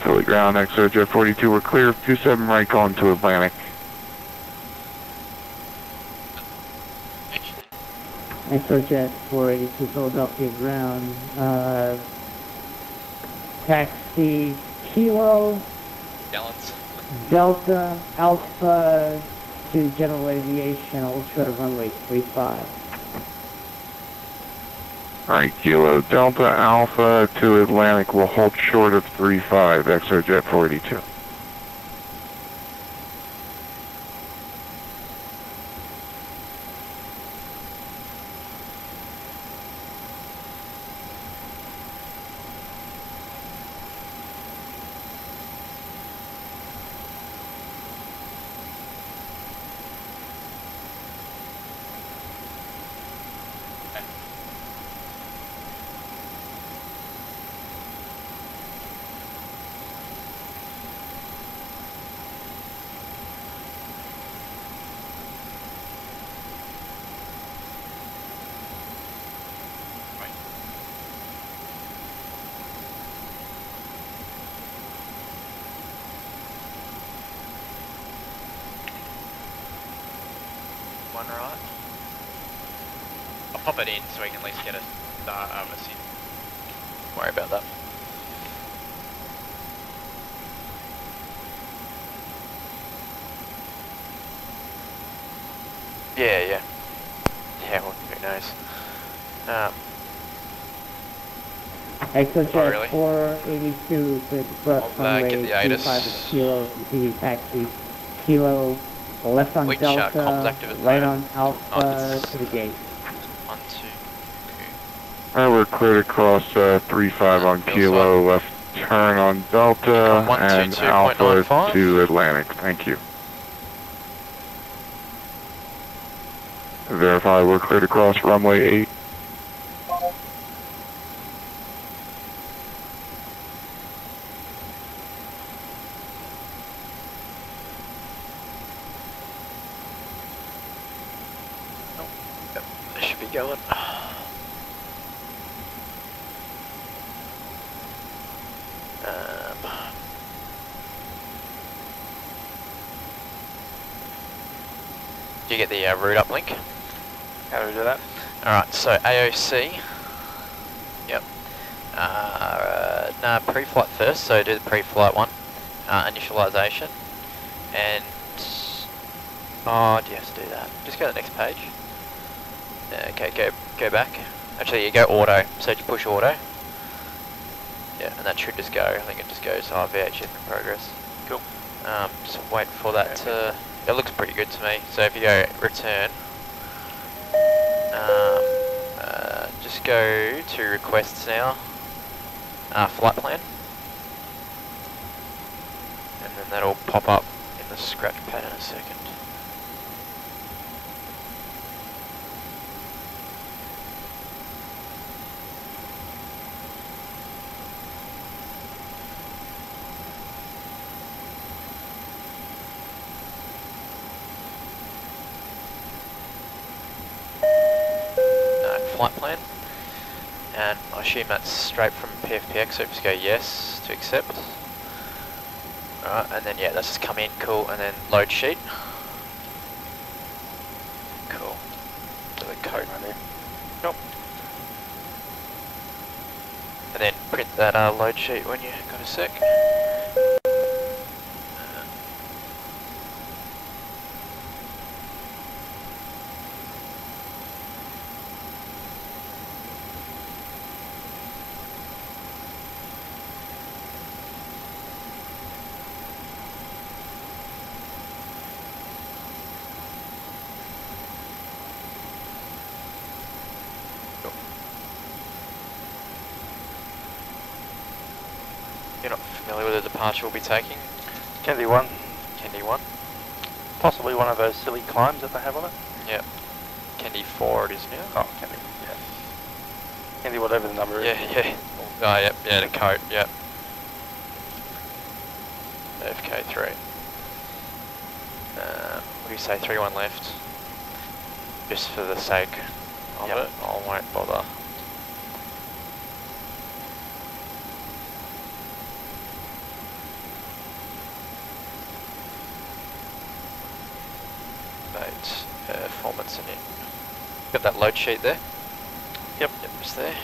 Philly ground, XOJ 42, we're clear of 27 right going to Atlantic. XOJ 482 Philadelphia ground, taxi Kilo Gallons. Delta Alpha to General Aviation, ultra runway 35. Alright, Kilo Delta Alpha to Atlantic, we'll hold short of 35, XOJ 42. One right. I'll pop it in so we can at least get a scene. Don't worry about that. Yeah. Yeah, well, who knows. XOJ really? 482 with runway get the 35 ATIS. Kilo TV taxi. Kilo left on Which, Delta, comms active at the right moment? on Alpha It's to the gate. 1, 2. Alright, we're cleared across 35 on Kilo, left turn on Delta, and Alpha 122.95. to Atlantic. Thank you. Verify we're cleared across runway 8. They should be going. Do you get the route uplink? How do we do that? Alright, so AOC. Yep. No, pre-flight first, so do the pre-flight one. Initialization. And... oh, do you have to do that? Just go to the next page. Okay, go back. Actually, you go auto, so you push auto. Yeah, and that should just go. I think it just goes VHF in progress. Cool. Just wait for that to... it looks pretty good to me. So if you go return, just go to requests now, flight plan, and then that'll pop up in the scratch pad in a second. Flight plan, and I assume that's straight from PFPX, so just go yes to accept. Alright, and then yeah, that's just come in, cool, and then load sheet. Cool. Do the code right there. Nope. And then print that load sheet when you got a sec. You're not familiar with the departure we'll be taking? Kennedy 1. Kennedy 1? Possibly one of those silly climbs that they have on it. Yep. Kennedy 4 it is now. Oh, Kennedy, yeah. Kennedy whatever the number is. Yeah. Oh, yep, yeah, the code, yep. FK3. What do you say, 3-1 left? Just for the sake of it, I won't bother. performance in it. Got that load sheet there? Yep. Yep, just there.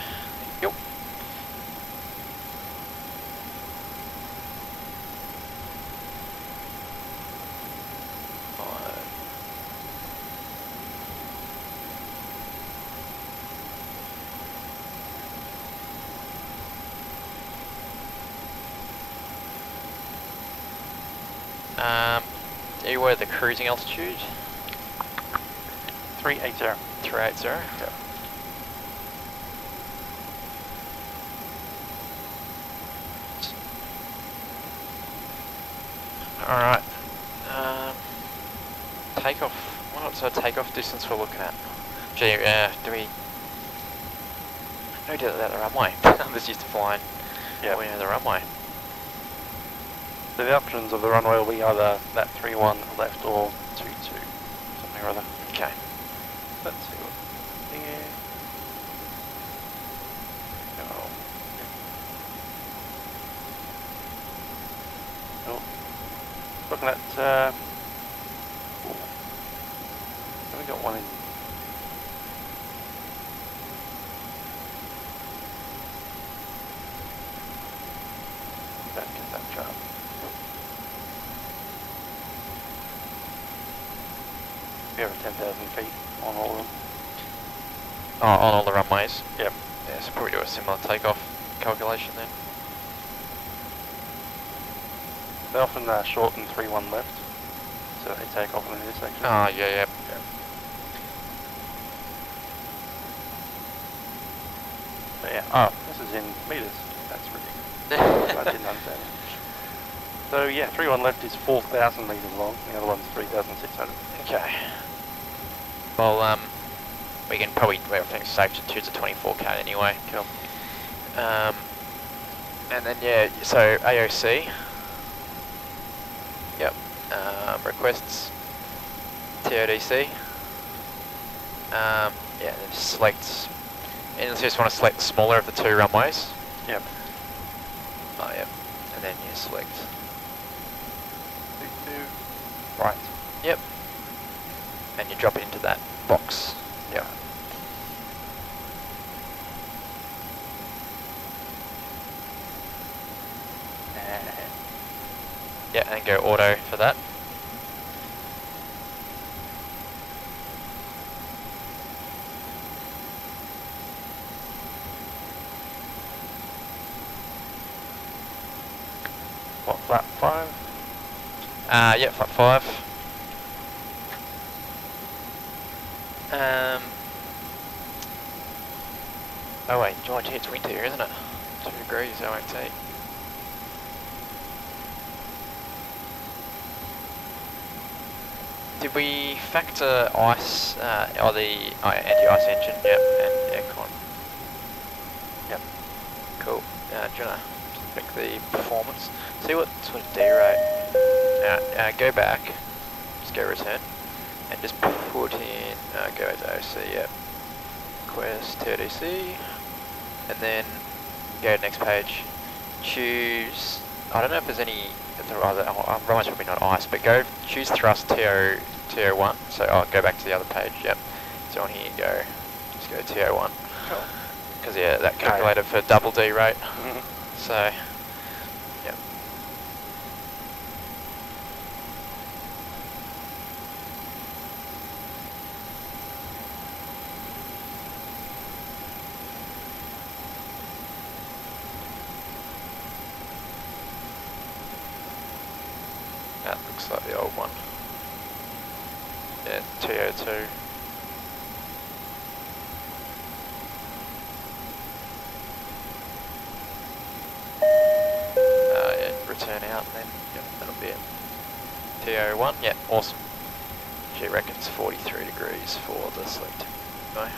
Yep. Are you aware of the cruising altitude? 380. 380? Yep. Alright. Takeoff. What sort of takeoff distance we're looking at? Gee, do we... No, we did it at the runway. Others used to flying. Yeah. We know the runway. So the options of the runway will be either that 3-1 left or 2-2, something or other. Okay. Let's see what. Yeah. Oh. Looking at. We got one in. Back to that chart. We have 10,000 feet on all of them. Oh, on all the runways? Yep. Yeah, so probably do a similar takeoff calculation then. They often shorten 3-1 left, so they take off in the intersection. Oh, yeah. But yeah, oh, this is in meters. That's ridiculous. I didn't understand it. So yeah, 3-1 left is 4,000 meters long, the other one's 3,600. Okay. Well, we can probably, I think it's safe to choose a 24K anyway. Cool. And then yeah, so AOC. Yep. Requests TODC. Yeah, then just select, and you just want to select the smaller of the two runways. Yep. Oh, yep. And then you select. Right. Yep. And you drop it into that box. Yep. Yeah, and go auto for that. What, flap 5? Yeah, flap 5. Oh wait, George, it's winter here, isn't it? 2 degrees, OMT. Did we factor ice, or the anti-ice engine? Yep, and aircon. Yep. Cool. Do you want to pick the performance? See what sort of D rate. Go back, just go return, and just put in, go to OC, yep. Request TODC, and then go to next page. Choose, I don't know if there's any, runway's probably not ice, but go choose thrust TO1, so I'll go back to the other page, yep. So on here you go, just go TO1. Cool. Because yeah, that calculated for double D rate, Mm-hmm. so, yep. That looks like the old one. Yeah, TO2. Yeah, return out and then, yep, that'll be it. TO1, yeah, awesome. She reckons 43 degrees for the select. No.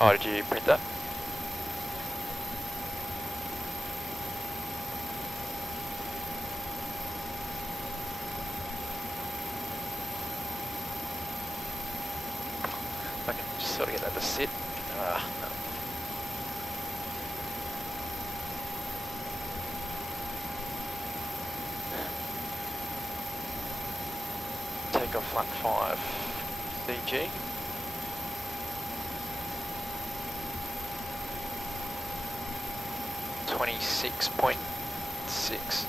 Oh, did you print that? I can just sort of get that to sit. No. takeoff flat 5, CG. .6.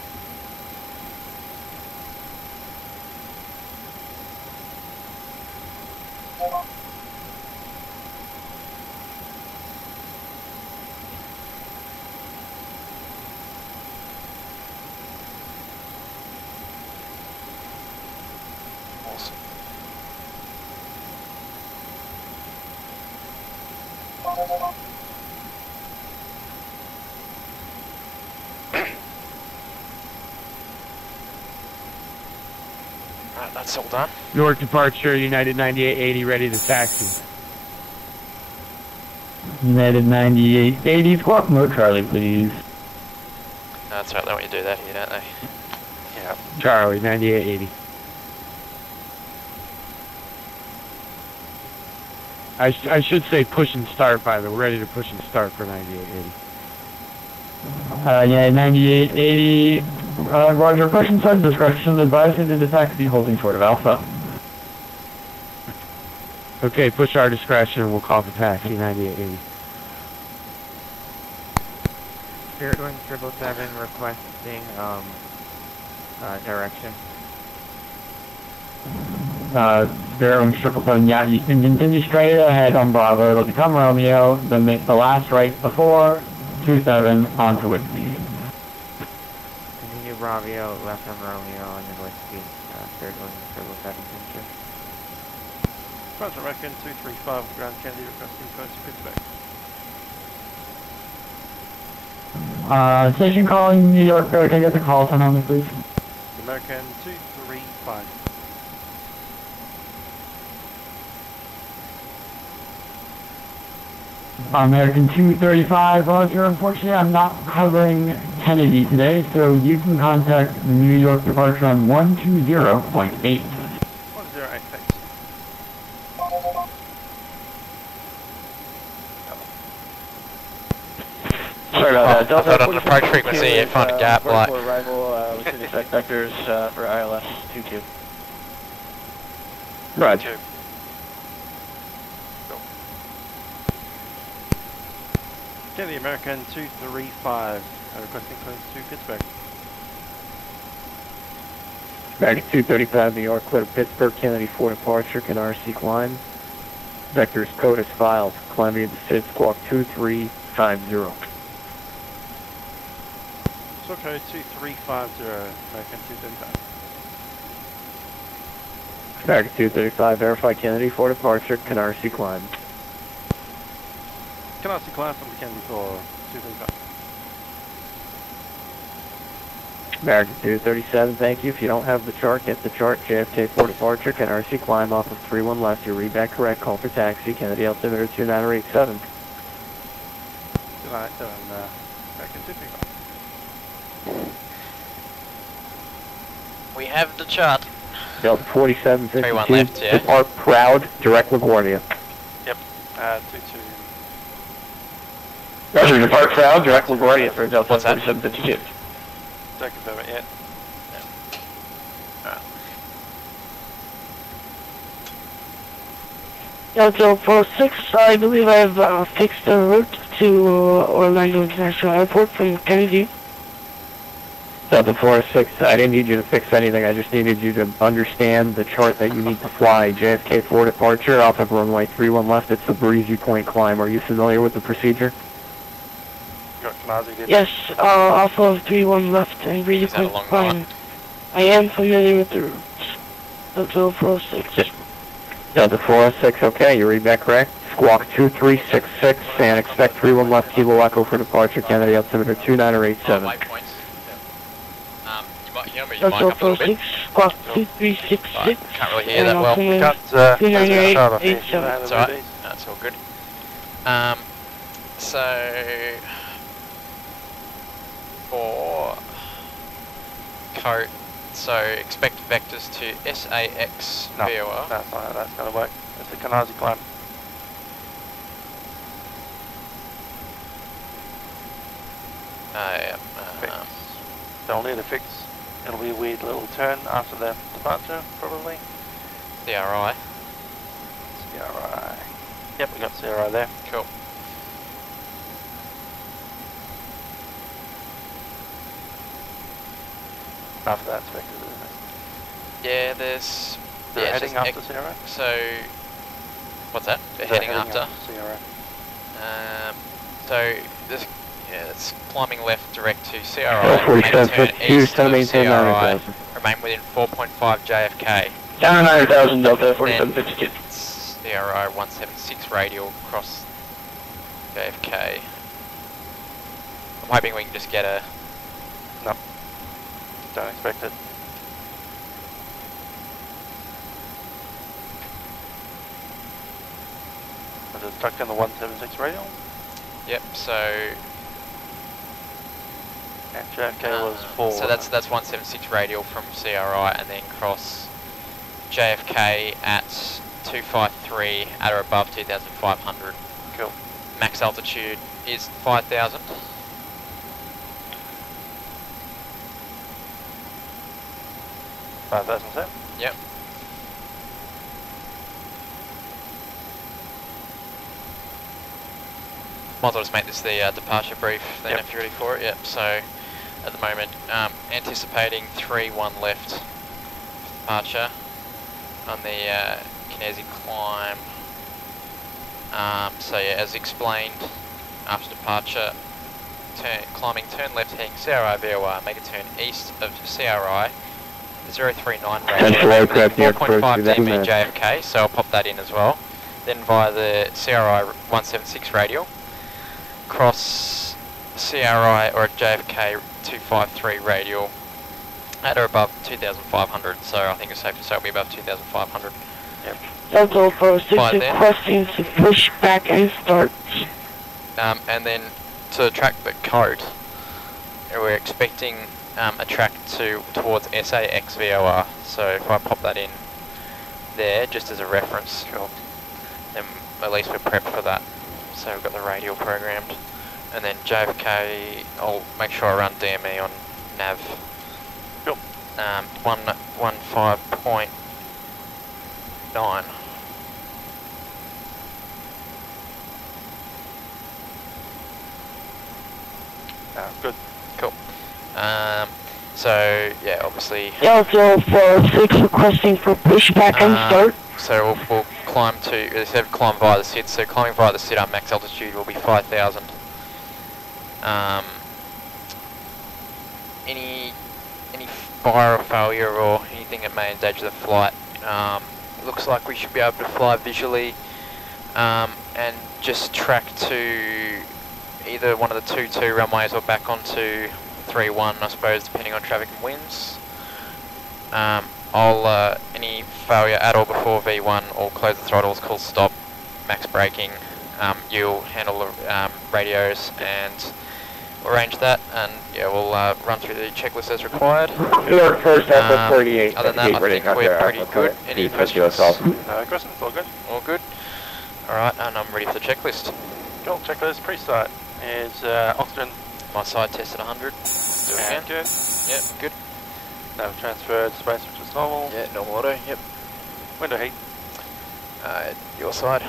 Awesome. Right, that's all done. Newark departure, United 9880, ready to taxi. United 9880, squawk mode Charlie, please. That's right, they want you to do that here, don't they? Yeah. Charlie, 9880. I should say push and start, by the way. We're ready to push and start for 9880. United 9880, roger, push and start discretion, advising to the taxi holding short of Alpha. Okay, push our discretion and we'll call for taxi, 9880. Spirit Wing 777 requesting direction. Spirit Wing 777, yeah, you can continue straight ahead on Bravo, it'll become Romeo, then make the last right before 27 onto Whiskey. Continue Bravo, left on Romeo, and then Whiskey. Spirit Wing 777 center. Roger, American 235, ground Kennedy requesting close to Pittsburgh. Station calling New York, can I get the call sign on me, please? American 235. American 235, Roger. Unfortunately, I'm not covering Kennedy today, so you can contact New York departure on 120.8. 108, thanks. Sorry about that. I thought on the approach frequency you find a gap like... arrival, we should expect vectors for ILS 22. Roger. Kennedy American 235, requesting close to Pittsburgh. American 235, New York, clear to Pittsburgh, Kennedy 4 departure, can RC climb. Vectors code as filed, Columbia descent, squawk 2350. So code 2350, American 235. American 235, verify Kennedy 4 departure, can RC climb. Can I see climb from the Kennedy for 235? American 237, thank you. If you don't have the chart, get the chart. JFK 4 departure, can RC climb off of 31 left. Your read back correct, call for taxi, Kennedy altimeter 2987. 297, American 235. We have the chart. Delta 4752, 31 left, yeah. depart proud, direct LaGuardia. Yep, 22. Roger, depart proud, direct LaGuardia for Delta What's that? 4752. Don't confirm it yet. Delta 46, I believe I've fixed the route to Orlando International Airport from Kennedy. Delta 46, I didn't need you to fix anything, I just needed you to understand the chart that you need to fly. JFK 4 departure, off of runway 31 left, it's the Breezy Point climb. Are you familiar with the procedure? Yes, off of 31 left and Breezy Is that a Point long climb. line? I am familiar with the routes. Delta 46. Delta 406, okay, you read that correct. Squawk 2366 and expect 31 left Kilo Echo for departure, Kennedy altimeter 2987. Waypoints. You might hear me, you mic Delta up a little bit. 46, squawk 2366. Can't really hear that well. Can't, 29887. That's alright, that's all good. So... for code, so expect vectors to SAX No, VOR. that's not how that's going to work. It's the Kanazi climb. Fix. They'll need a fix. It'll be a weird little turn after their departure, probably. CRI. CRI. Yep, we got CRI there. Cool. After that's vector, isn't it? Yeah, there's... They're yeah, heading after CRI? So... What's that? They're heading after? CRI. So, this, yeah, it's climbing left direct to CRI. 4752, so maintain 9,000. Remain within 4.5 JFK. Down 9,000, Delta 4752. CRI 176 radial across JFK. I'm hoping we can just get a... No. Don't expect it. I just tucked in the 176 radial. Yep, so... And JFK was 4. So that's 176 radial from CRI and then cross JFK at 253 at or above 2,500. Cool. Max altitude is 5,000. Yep. Might as well just make this the departure brief then if you're ready for it. Yep, so at the moment anticipating 3-1 left departure on the Kinesi climb. So yeah, as explained, after departure, climbing turn left heading CRI VOR, make a turn east of CRI 039 radial, 4.5 dB JFK, so I'll pop that in as well. Then via the CRI 176 radial, cross CRI or JFK 253 radial at or above 2,500, so I think it's safe to say it'll be above 2,500. Yep. Delta 46 requesting to push back and start. And then to track the code, we're expecting a track towards SAX VOR, so if I pop that in there just as a reference, then at least we're prepped for that. So we've got the radial programmed. And then JFK, I'll make sure I run DME on nav. Cool. 115.9. Good. Cool. So yeah, obviously. Delta 46 requesting for pushback and start. So we'll climb instead of climb via the SID, so climbing via the SID, our max altitude will be 5,000. Any fire or failure or anything that may endanger the flight, it looks like we should be able to fly visually and just track to either one of the 2-2 runways or back onto 3-1, I suppose, depending on traffic and winds. Any failure at or before V1 or close the throttles, call stop, max braking. You'll handle the radios and arrange that, and yeah, we'll run through the checklist as required. First, Alpha 48. Other than that, I think we're pretty good. Any questions? Questions? All good? All good. Alright, and I'm ready for the checklist. Cool, checklist pre-start is oxygen. My side test at 100. Let's do it again. Good. Yep, good. Now transferred space, which is normal. Yeah, normal auto, yep. Window heat. Your side.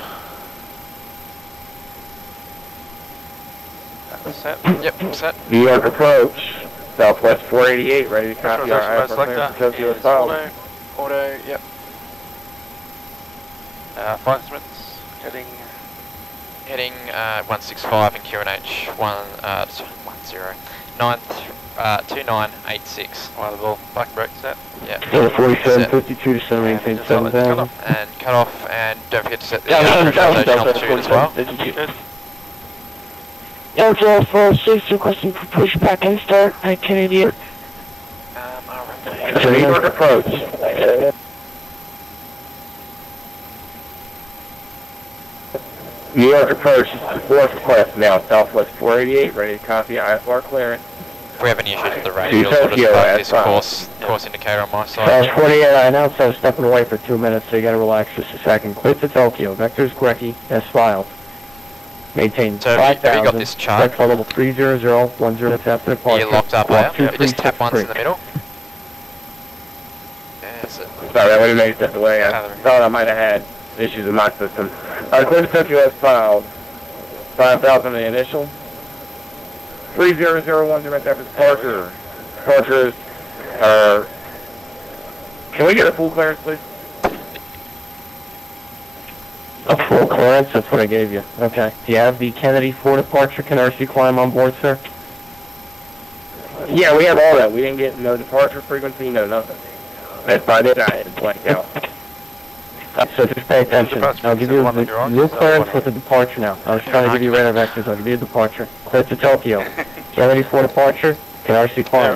Set. Yep, set. New York approach. Southwest 488, ready to copy our IFR clearance for Tokyo South. Auto, yep. Flight instruments, heading. Heading 165 and QNH 2986. Wonderful. Back brake set. Yeah. 4752 to 7 maintain 7,000. And cut off, and don't forget to set the pressurization altitude as well. Good. Delta 46 requesting for pushback and start at Kennedy. New York approach. New York approach, fourth class now, Southwest 488, ready to copy IFR clearance. If we have any issues with the radio, we'll just mark this course indicator on my side. South 48, I announced I was stepping away for 2 minutes, so you gotta relax just a second. Clear to Tokyo, vectors Grecki, as filed. Maintain 5,000. Have you got this chart? Check for level 30010 after departure. You're locked up, are you? Just tap once in the middle. Yeah, so it. Sorry, I would have made that the way. I thought I might have had issues with my system. Clear to Central has filed 5,000 in the initial. 3001 direct after departure. Departures are... Can we get a full clearance, please? A full clearance? That's what I gave you. Okay. Do you have the Kennedy 4 departure RC climb on board, sir? Yeah, we have all that. We didn't get no departure frequency, no nothing. That's by the I had blanked out. So just pay attention. I'll give you the new clearance with the departure now. I was trying to give you radar vectors. I'll give you the departure. Clear to Tokyo. Kennedy 4 departure, RC climb.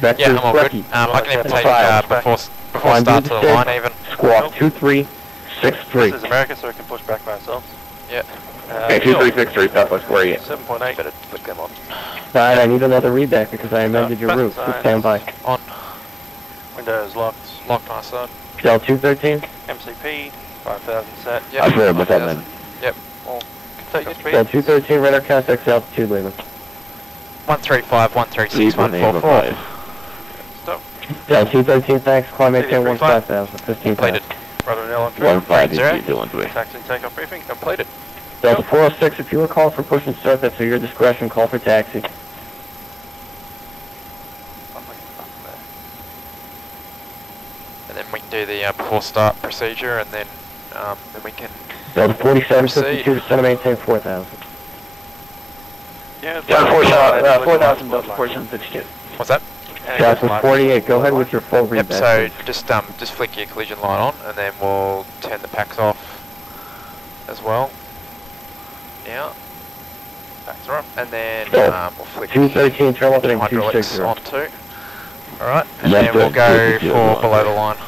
Yeah, I'm all good. I can even take before start to the line even. Squawk 2363. This is America, so we can push back by ourselves. Yeah. Okay, 2363, Southwest, where are you? 7.8. Better flick them on. Alright, I need another readback because I amended your route. Please stand by. On. Windows locked. Locked on our side. Del 213. MCP, 5,000 set. Yep. I've heard what's up then. Yep. All take your speed. Del 213, radar contact altitude leaving. 135, 136, 144. Stop. Del 213, thanks. Climb 810, 15,000, 15,000. Completed. Brother Nell on track. 15, Taxi takeoff briefing completed. Delta 406, if you were called for push and start, that's at your discretion. Call for taxi. And then we can do the before start procedure, and then we can. Delta 4752, descend and maintain 4,000. Yeah, 4,000, Delta 4752. What's that? Delta 48, go ahead with your full readback. Yep, so just flick your collision light on, and then we'll turn the packs off as well. Yeah. Packs are off. And then we'll flick 213, turn off heading hydraulics 260. on too. Alright, and then we'll go for below the line.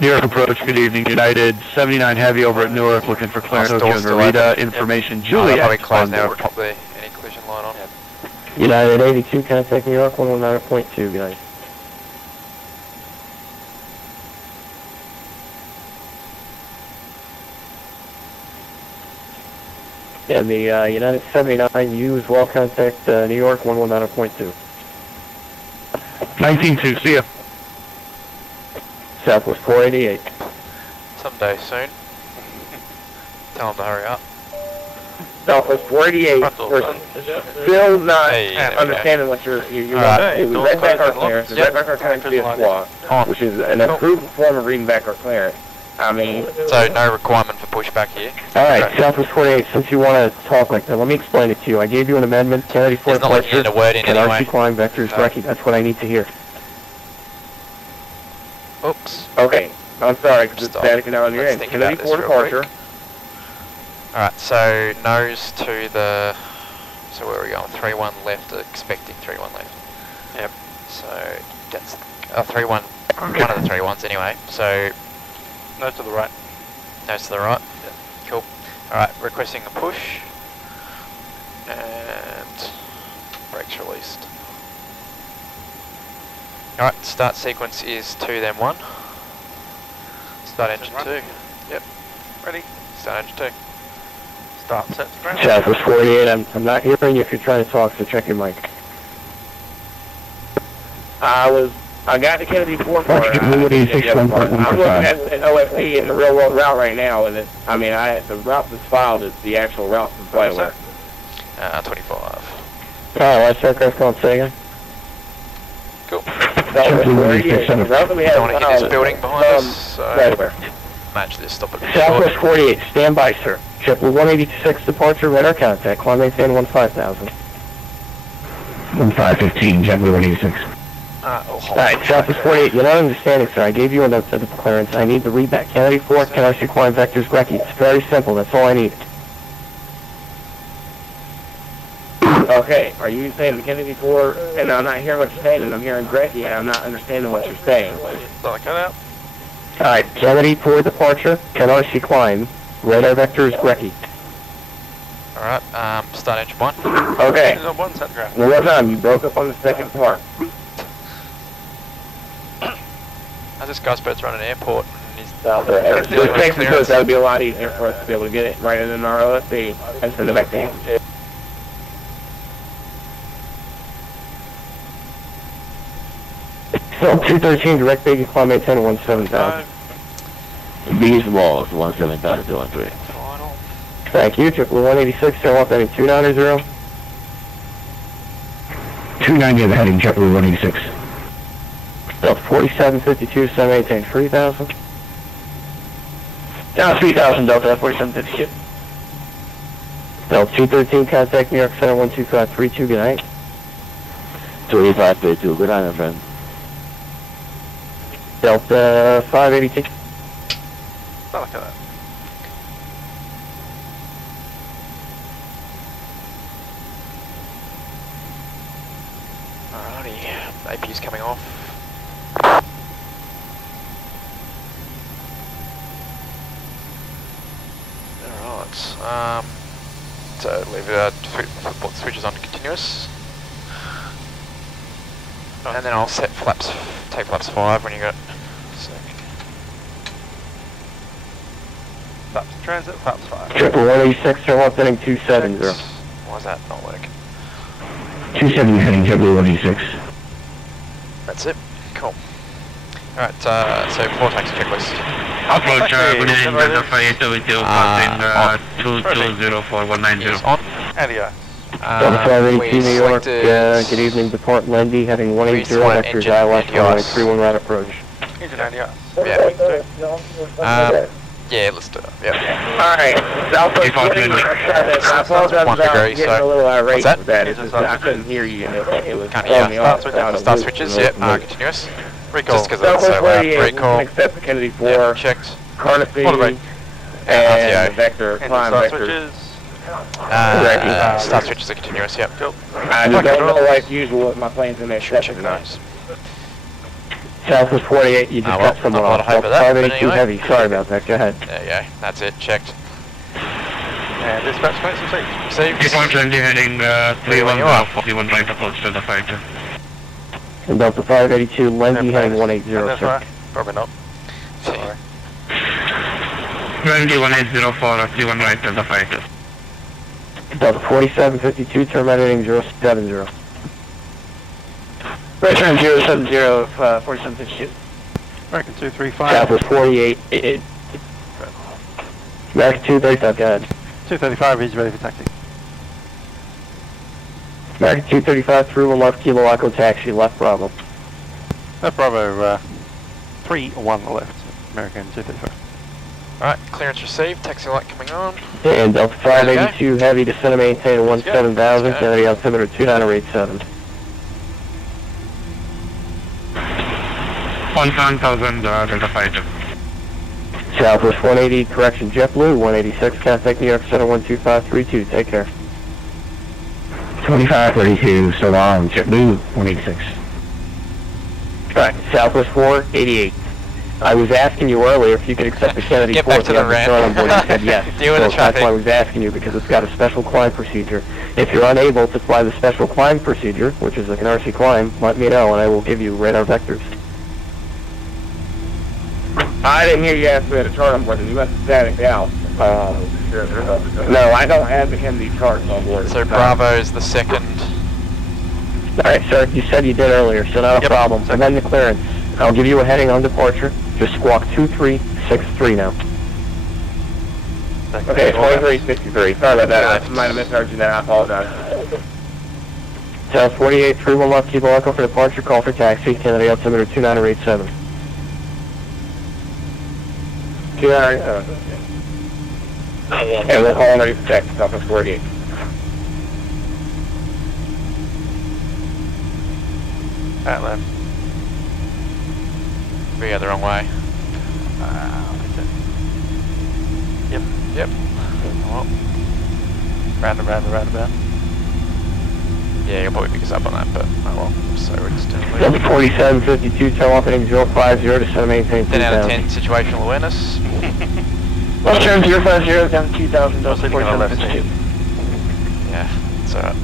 New York approach, good evening, United 79 Heavy over at Newark, looking for clearance Tokyo Narita, information Juliet. Probably close now, we'll pop any collision light on. United 82, contact New York 119.2, guys. Yeah, the United 79, you as well, contact New York 119.2. 19-2, see ya. Southwest 488. Someday soon. Tell them to hurry up. Southwest 488, we're still not Hey, understanding what you're right. we read back our clearance, we read back our time to be a squawk, which is an approved form of reading back our clearance. I mean... So no requirement for pushback here? Alright, Southwest 48, since you want to talk like that, let me explain it to you. I gave you an amendment, Kennedy 4 departure, and RC climb, vectors, Brecky, that's what I need to hear. Oops. Okay, I'm sorry, because it's static and out on your end. Kennedy 4 departure. Alright, so nose to the... So where are we going? 3-1 left, expecting 3-1 left. Yep. So that's 3-1, one of the 3-1s anyway, so... Nose to the right. Nose to the right? Yeah. Cool. Alright, requesting a push. And... brakes released. Alright, start sequence is 2 then 1. Start engine 2. Yep. Ready? Start engine 2. Start set to ground. Southwest 48, I'm not hearing you if you're trying to talk, so check your mic. I got the Kennedy 4 part. I'm looking at an OFP in the real world route right now, and the route that's filed is the actual route from flight away. 25. Alright, last aircraft going, say again. Cool. Southwest 48, the route that we have Don't want to hit this building behind us, so right away. match this, stop it. Southwest 48, stand by, sir. JetBlue 186 departure, radar contact, climb maintain 15,000. 1515, JetBlue 186. Alright, Southwest 48, you're not understanding, sir. I gave you a note to the clearance. I need the readback. Kennedy 4, can I see climb vectors, Brecky? It's very simple, that's all I need. Okay, are you saying the Kennedy 4, and I'm not hearing what you're saying, and I'm hearing Brecky, and I'm not understanding what you're saying. Thought I cut out. Alright, Kennedy 4 departure, can I see climb, radar vectors, Brecky. Alright, start engine 1. Okay. One set ground. One more time, you broke up on the second part. How's this guy's supposed to run an airport? And he's That would be a lot easier for us to be able to get it right in our OSB and send it back to him. So 213, direct base, climb maintain 17,000. Bees walls, 17,000, 213. Final. Thank you, triple 186, turn left heading 290. 290 of the heading, JetBlue 186. Delta 4752, send maintain 3,000. Down 3,000, Delta 4752. Delta 213, contact New York Center 12532, good night. 2532, good night, my friend. Delta 582. Not like that. Alrighty, AP's coming off. Alright, so leave switches on continuous. And then I'll set flaps, take flaps 5 when you got a sec. Flaps transit, flaps 5. Triple 186, turn left heading 270. Why is that not working? 270 heading, JetBlue 186. That's it. Cool. Alright, so floor taxi checklist. Approach, good evening, Delta 582, passing 2204190. Yes, on. Adios. Delta 582, New York, selected- good evening, depart Lendy, heading 180, select vectors engine ILS, NDIs. runway 31 right approach. Engine adios. Yeah. Yeah, let's do it. Yeah. Alright, Southwest Default 20, landing. I apologize 1 about degree, getting so- a little irate What's that? with that. It's It's just just, I start couldn't hear you, and it was Can't throwing hear. me off. Start switches, yep, continuous. Recall. Just because it's Southwest so loud. 48, Recall. accept Kennedy Yep, 4, checked. Carnaby, Motivate. and RTO. Vector, Engine climb start Vector. switches. Start switches are continuous, yep. Cool. I just don't know like usual with my planes in there. Check those. Southwest 48, you just well, got someone not a lot off. of hope of that, but 582 anyway. heavy, sorry about that, go ahead. There you go, that's it, checked. And dispatch points received. Received. Default landing heading 31041 right approach to the fighter. And Delta 582, Lendy heading That's 180, sir. right. Probably not. See. Sorry. 21804, 31 right to the fighter. Delta 4752, turn right heading 070. Right turn 070, 4752. American 235. Southwest 48, American 235, go ahead. 235 is ready for taxi. American 235, through one left, Kilo Echo taxi, left Bravo. Bravo 3-1 left. American 235. Alright, clearance received, taxi light coming on. And Delta 582, heavy, descend and maintain 17,000, Kennedy altimeter 2987. 17,000 to the fighter. Southwest 180, correction, JetBlue 186, contact New York Center 12532, take care. 2532, so long, JetBlue 186. Right, Southwest 488. I was asking you earlier if you could accept the Kennedy Get 4 back to the ramp. on board. You said yes. Deal with the That's traffic. why I was asking you, because it's got a special climb procedure. If you're unable to fly the special climb procedure, which is like an RC climb, let me know and I will give you radar vectors. I didn't hear you ask me to chart on board. You must have static out. No, I don't have the Kennedy charts on board. So Bravo's the second. Alright, sir, you said you did earlier, so not a problem. And then the clearance. I'll give you a heading on departure. Just squawk 2363 now. Okay, 2363. Sorry about that. I might have misheard you there. I apologize. South 48, 31 left, keep a lookout for departure. Call for taxi. Kennedy altimeter 2987. 2987. And we'll call ready for taxi. Southwest 48. At left. We go the wrong way. Yep. Yep. Well, Roundabout. yeah, you'll probably pick us up on that, but oh well. So we're just doing Delta 4752, tail off heading 050 to center maintain 10 out of 2000. 10 situational awareness. Left turn 050 down 2,000, Delta Sitting on the left 4752. Yeah, it's alright.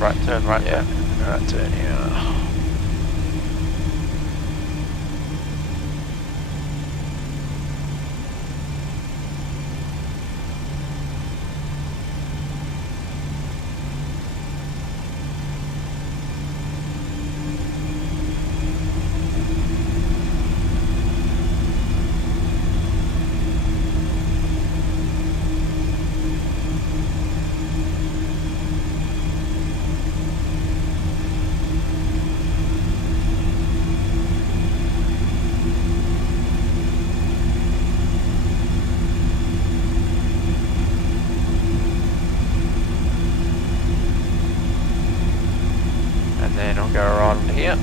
Right turn, right Yeah, turn. right turn, yeah. up.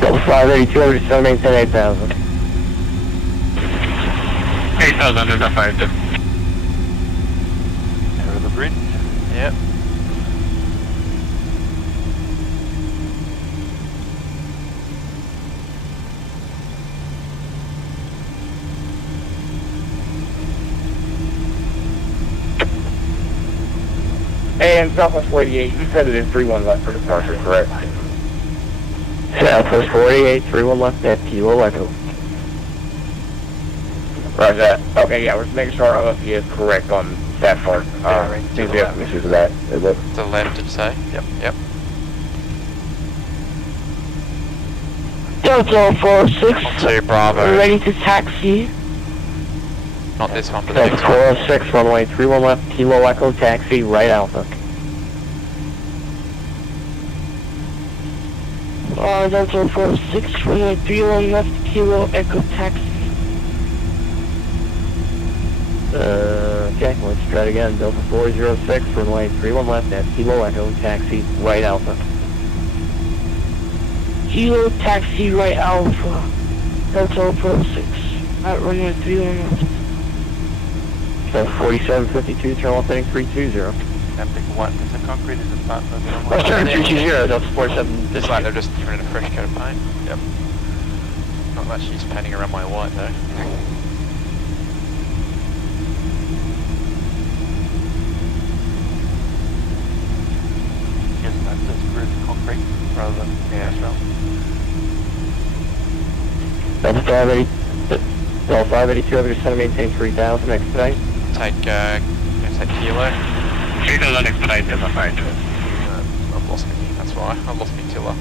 Double 582 over to 787 8000. 8,000 is a 5-2. Over the bridge. Yep. And Southwest 48, you said it is 31 left for departure, correct? Southwest 48, 31 left at Kilo Echo. Roger that. Okay, yeah, we're just making sure our OFE is correct on that part. Seems we have some issues with that. To the left, did you say? Yep. Yep. Delta 46. 2 Bravo. Ready to taxi. Not this one, but the That's next one. 406, runway 31 left, Kilo Echo, taxi, right Alpha. Delta 46, runway 31 left, Kilo Echo taxi. Okay, let's try it again. Delta 406, runway 31 left, at Kilo Echo, taxi, right Alpha. Kilo taxi, right Alpha. Delta 46, at runway 31 left. Delta 4752, turn left heading 320. Epic 1. Is the concrete is a part of the Let's turn 320, Delta 47. This one, they're just printing a fresh coat of paint. Yep. Not much use painting around my white though. Yes, that's just grid concrete rather than asphalt. Delta 582 over to center, maintain 3000, expedite. Take Kilo. 8,000 expedite is a 5-2. I've lost me, that's why. I've lost me tiller.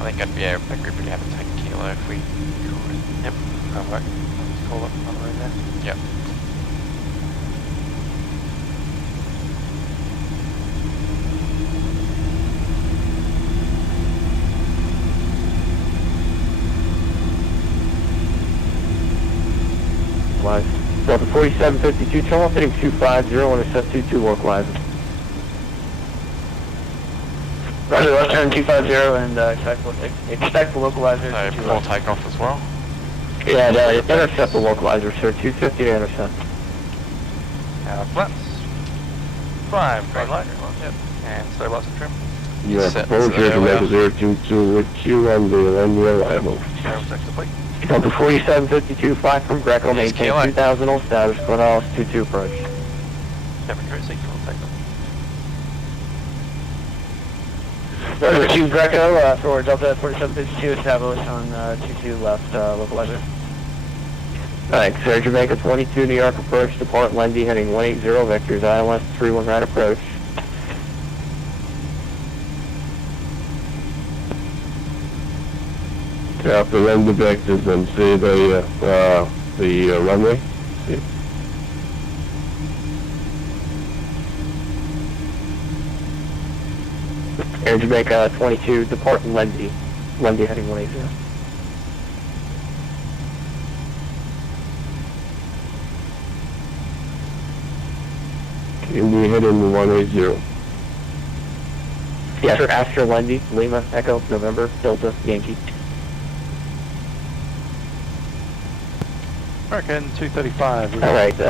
I think I'd be a group would have to take Kilo if we could. Yep, that'll work. I'll just call it on the way there. Yep. Delta 4752, turn left heading 250, intercept 22 localizer. Roger, left turn 250 and expect the localizer. So before takeoff as well. Yeah, intercept the localizer, sir. 250 to intercept. Flaps. 5, green light. Yep. And stabilizer trim. You have Set, proposed so here to there make we a 022 with you on the runway arrival. Barrels extra plate. Delta 4752, 5 from Greco, Yes, maintain Kilo. 2000 on status, Cornell 22 approach. Cabin crew seat, we'll take them. Roger, 2 Greco for Delta 4752, established on 22 left, localizer. Thanks, Air Jamaica 22, New York approach, depart Lendy, heading 180, vectors ILS 31 right approach. After land the vectors and see the runway. See. Air Jamaica 22, depart Lendy, heading 180. Indy heading 180. Yes, sir, Astra Lendy, Lima, Echo, November, Delta, Yankee. American 235. Alright,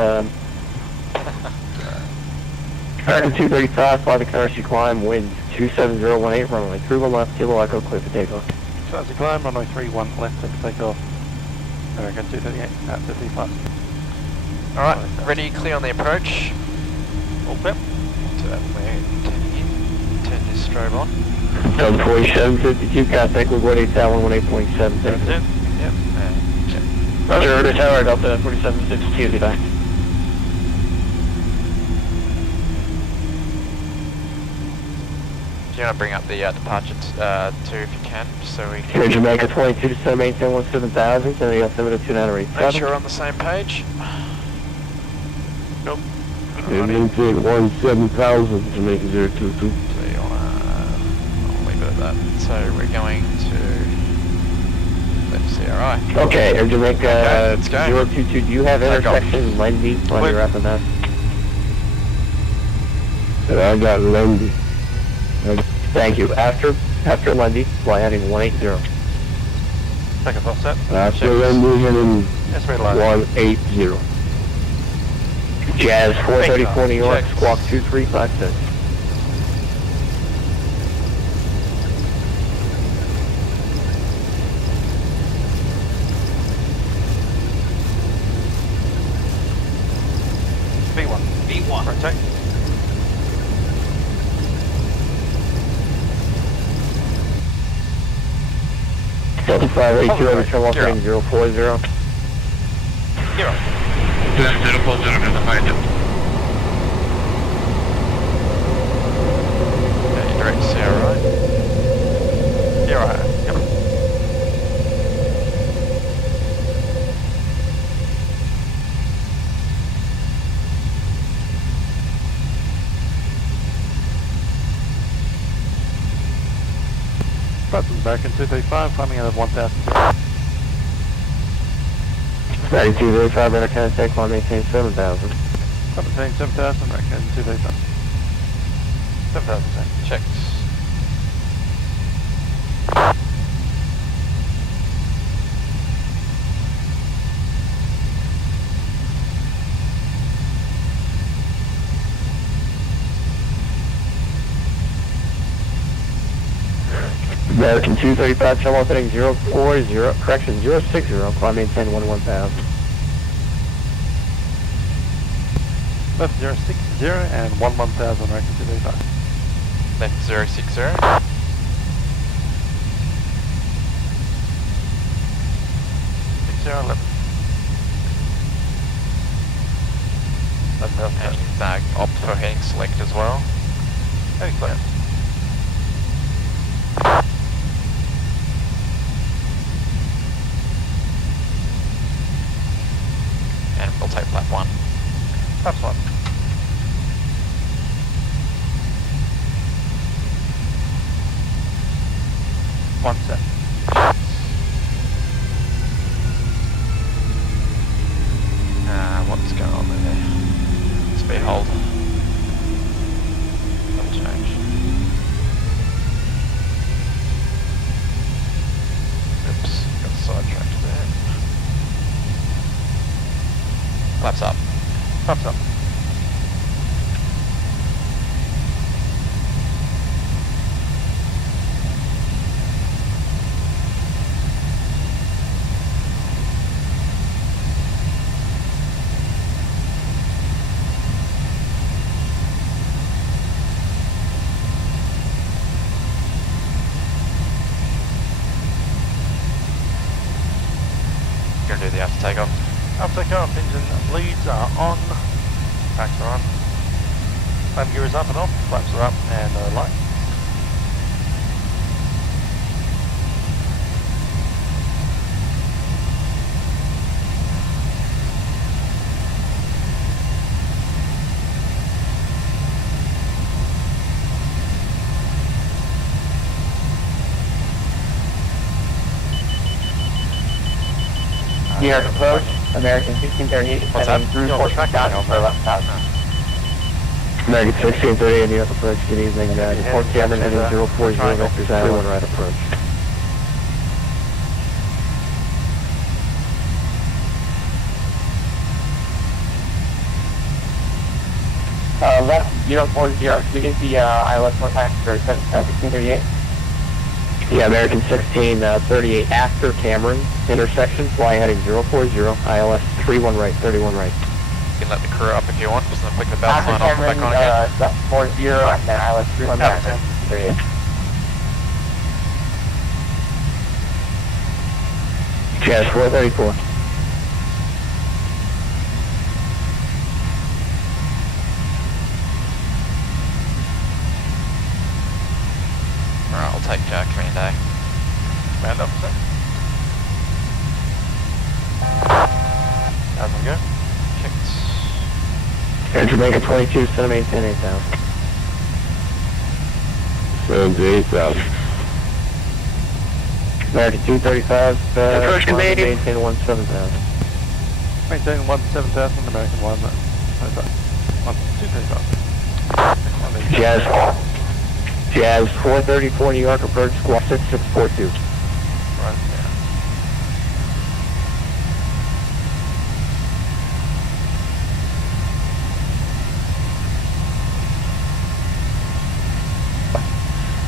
American 235, fly the currency climb, wind 27018, runway 31 left, Kilo Echo, clear for takeoff. Currency climb, runway 31 left, clear for takeoff. American 238 at 50 flat. Alright, ready, clear on the approach. All clear. So that way, turn this strobe on. Delta 4752, contact with 18 Tower 18.7. Yep. And check. Roger, Order Tower, Delta 4762, goodbye. Do you want to bring up the departure too if you can, just so we can... Here, Jamaica 22 to maintain 17,000, and the altimeter 2987. Make sure we're on the same page. Nope. Maintain 17,000, Jamaica 022. So you I'll leave it at that. So we're going to... Let's see, alright. Okay, Air Jamaica Okay, let's go. 022, do you have intersection Lendy on your FMS? I got Lendy. Thank you. After Lendy, fly heading 180. Take a offset. After Lendy, heading That's red line. 180. Jazz 434 New York, Check. squawk 2356. B1. B1. Rotate. Delta 582 over terminal Zero. heading 040. Zero. 040 to the high end. Okay, direct to Sierra, right? You're right. Yep. Buttons back in 235, climbing out of 1,000. 9205, better contact, climb maintain 7,000. Up maintain 7,000, back in 235. 7,000, same. Checks. American 235, terminal heading 040, correction 060, climb maintain 11,000. Left 060 and 11,000, American 235. Left 060. 60, left. 11,000. And opt for heading select as well. Heading select. And we'll take flap 1. That's one. One set. What's going on there? Speed hold. That'll change. Oops, got sidetracked there. Flaps up. Flaps up. Gonna do the after takeoff. After takeoff, engine leads are on. Packs are on. Climb gear is up and off. Flaps are up and light. New York approach, American 1638, What's heading that? through You're on Fort track Scott now. for left south. American 1638, New York approach, good evening, Port Cameron heading 040, vectors island, right approach. Left 040, we get the ILS one time for 1638. Yeah, American 1638 after Cameron intersection, fly heading 040, ILS 31 right, 31 right. You can let the crew up if you want, just gonna click the bell After sign off Cameron, back on again. left 40, and then ILS 31 right, 38. Jazz 434. Command officer. 1,000 go. Checked. Air Jamaica 22, center maintain 8,000. 78,000. American 235, Approach Canadian. maintain 17,000. Maintain 17,000, American 1, 235. Jazz 434 New York, approach squawk 6642. Right there.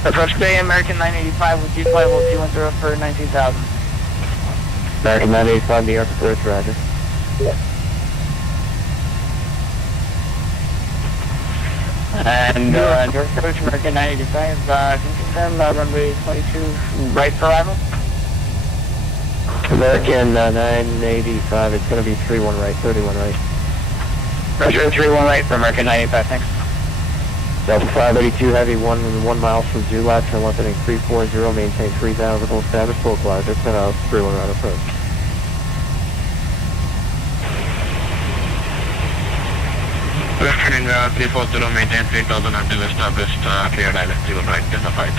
Approach Bay, American 985 with G-Flight level 210 for 19,000. American 985 New York, approach, roger. And New York approach, American 985, confirm runway 22 right for arrival. American 985, it's going to be 31 right, 31 right. Roger, 31 right for American 985, thanks. Delta 582 Heavy, 1 miles from Zulax, and left heading 340, maintain 3,000, hold status, localizer, 10 out, 31 right approach. Good afternoon, 340, maintain 3,000 until established, cleared island, 0 right, Delta 5.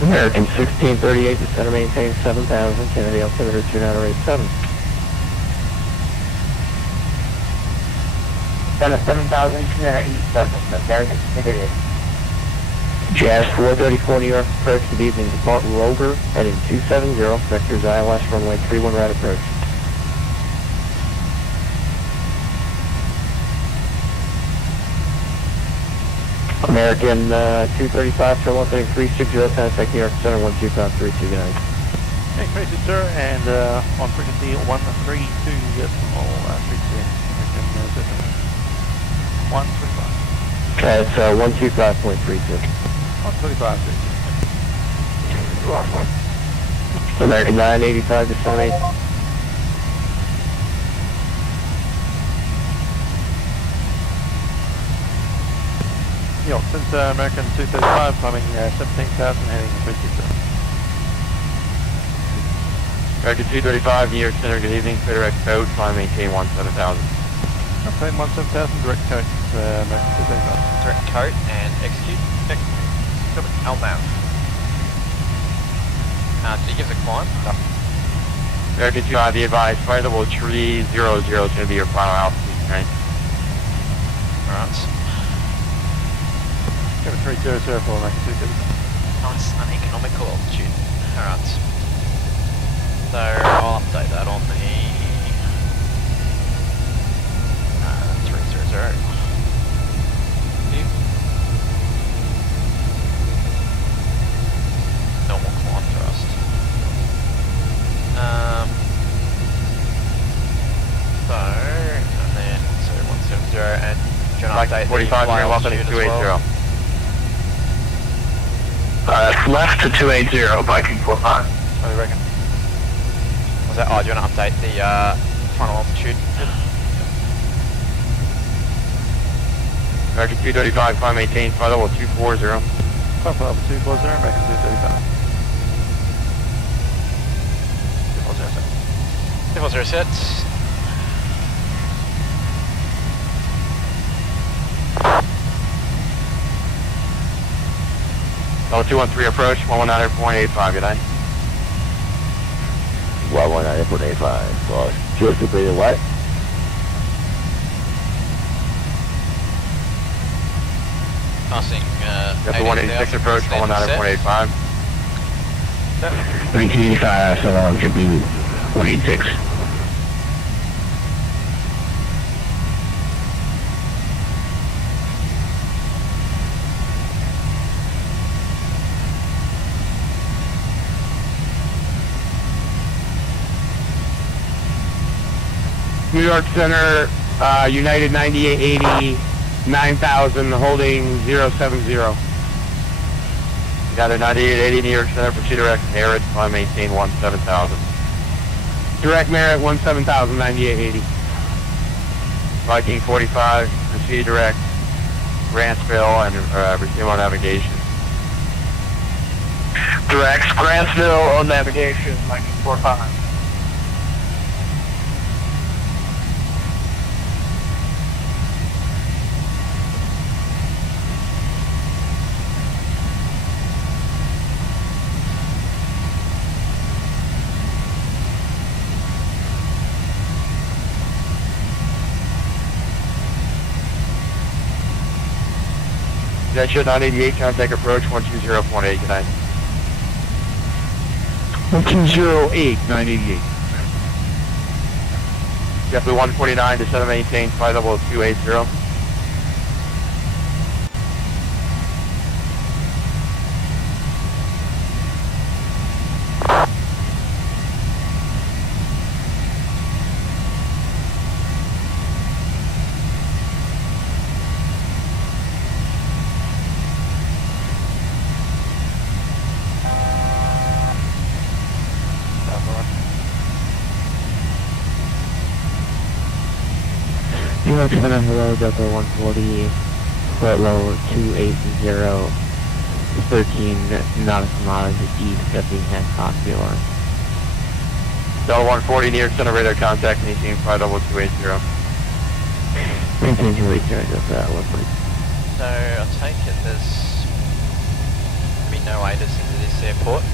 American 1638, the center maintain 7,000, Kennedy altimeter 2987. Then a 7,000, American 68. Jazz 434 New York, approach, good evening, depart Rover, heading 270, vectors ILS, runway 31 right approach. American 235, turn left heading 360, contact New York Center 12532, good night. Okay, crazy sir, and on frequency 132 decimal 310, American 125. Okay, it's 125.32. 125, American 985, descent 8. Yeah, since American 235, climbing 17,000, heading 360. American 235, New York Center, good evening, direct code, climb maintain 17,000. Okay, 17,000, direct code, American 235. Direct code and execute. Outbound. Did you give us a climb? No. American 235, be advised, flight level 300 is going to be your final altitude, right? Alright. Go to 300 for American 235. Nice, uneconomical altitude. Alright. So I'll update that on the 300. Normal climb thrust. And then 170, and do you want to update 45, the left altitude heading as well? 280. Left to 280, Viking 45. What do you reckon? Was that? Oh, do you want to update the final altitude? American 235, climb maintain, flight level 240. Climb level 240, American 235. 240 sets. Level 213 approach, 119.85, good night. 119.85, well, just to be the what? Passing Got the 186 approach, 119.85. 1985, so long should be 186. New York Center, United 9880, 9,000, holding 070. United 9880, New York Center, proceed direct Merritt, climb maintain 17,000. Direct Merritt, 17,000, 9880. Viking 45, proceed direct Rantsville and resume on navigation. Direct, Grantsville, on navigation, 1945. Junction 988, contact approach 120.8, good night. 1208, 988. Jeffrey 149, descend and maintain 50280. Hello, Delta 140, flight level 280, 13 nautical miles east of the Hancock Villa. Delta 140 near center radar contact, maintain 50280. Maintain 280, Delta 140. So I take it there's be no ATIS into this airport,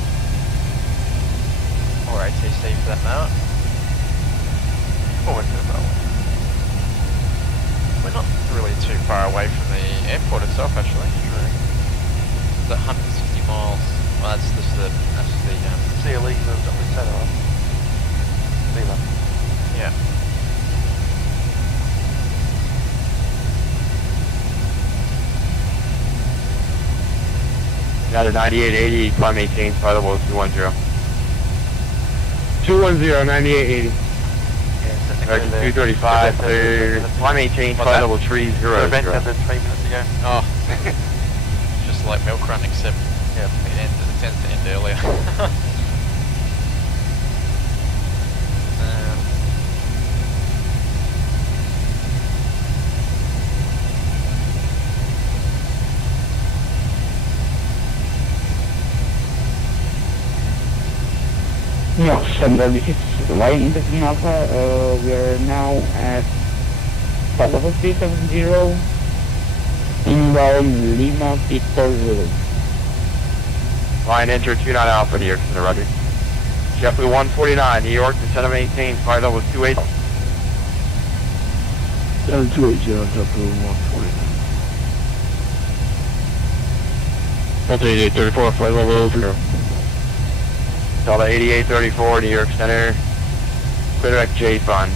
or ATC for that matter. Or into the Bowen. We're not really too far away from the airport itself, actually. True. It's 160 miles. Well, that's just the CLE moved up with satellite. Viva. Yeah. Now to 9880, climb maintain 50210. 210, 9880. American 235, clear. Climb maintain 53300. The event ended 3 minutes ago. Oh. Just like milk run, except it tends to end earlier. No, this is Line Intersection Alpha. We are now at Palawan 370, inbound Lima Victor Zulu. Line enter 29 Alpha, New York Center, roger. Jeffrey 149, New York, descend and maintain 50280. 280, Delta 149. Delta 8834, flight level 0. Delta 8834, New York Center. Clear direct J Fund.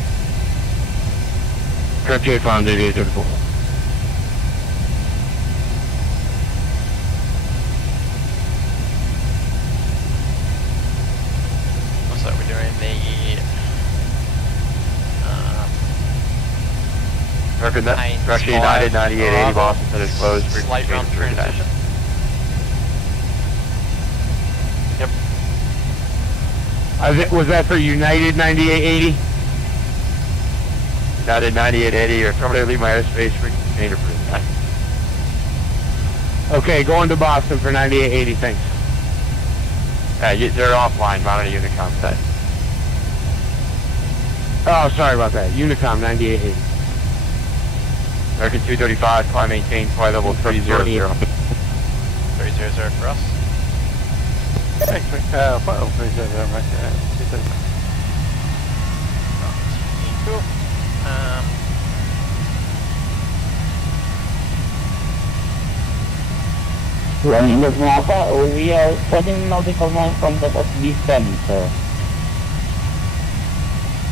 Correct J Fund 8834. So we're doing the American Direction United 9880, Boston Center closed. slight run transition. Was that for United 9880? United 9880, or somebody leave my airspace for container for the night. Okay, going to Boston for 9880, thanks. They're offline, mounted a Unicom set. Oh, sorry about that. Unicom 9880. American 235, climb maintain, flight level 300. 300 for us. Thanks, flight level 300, right there. 230. Cool. Line Intersection Alpha, we are 14 nautical miles from the descent, sir.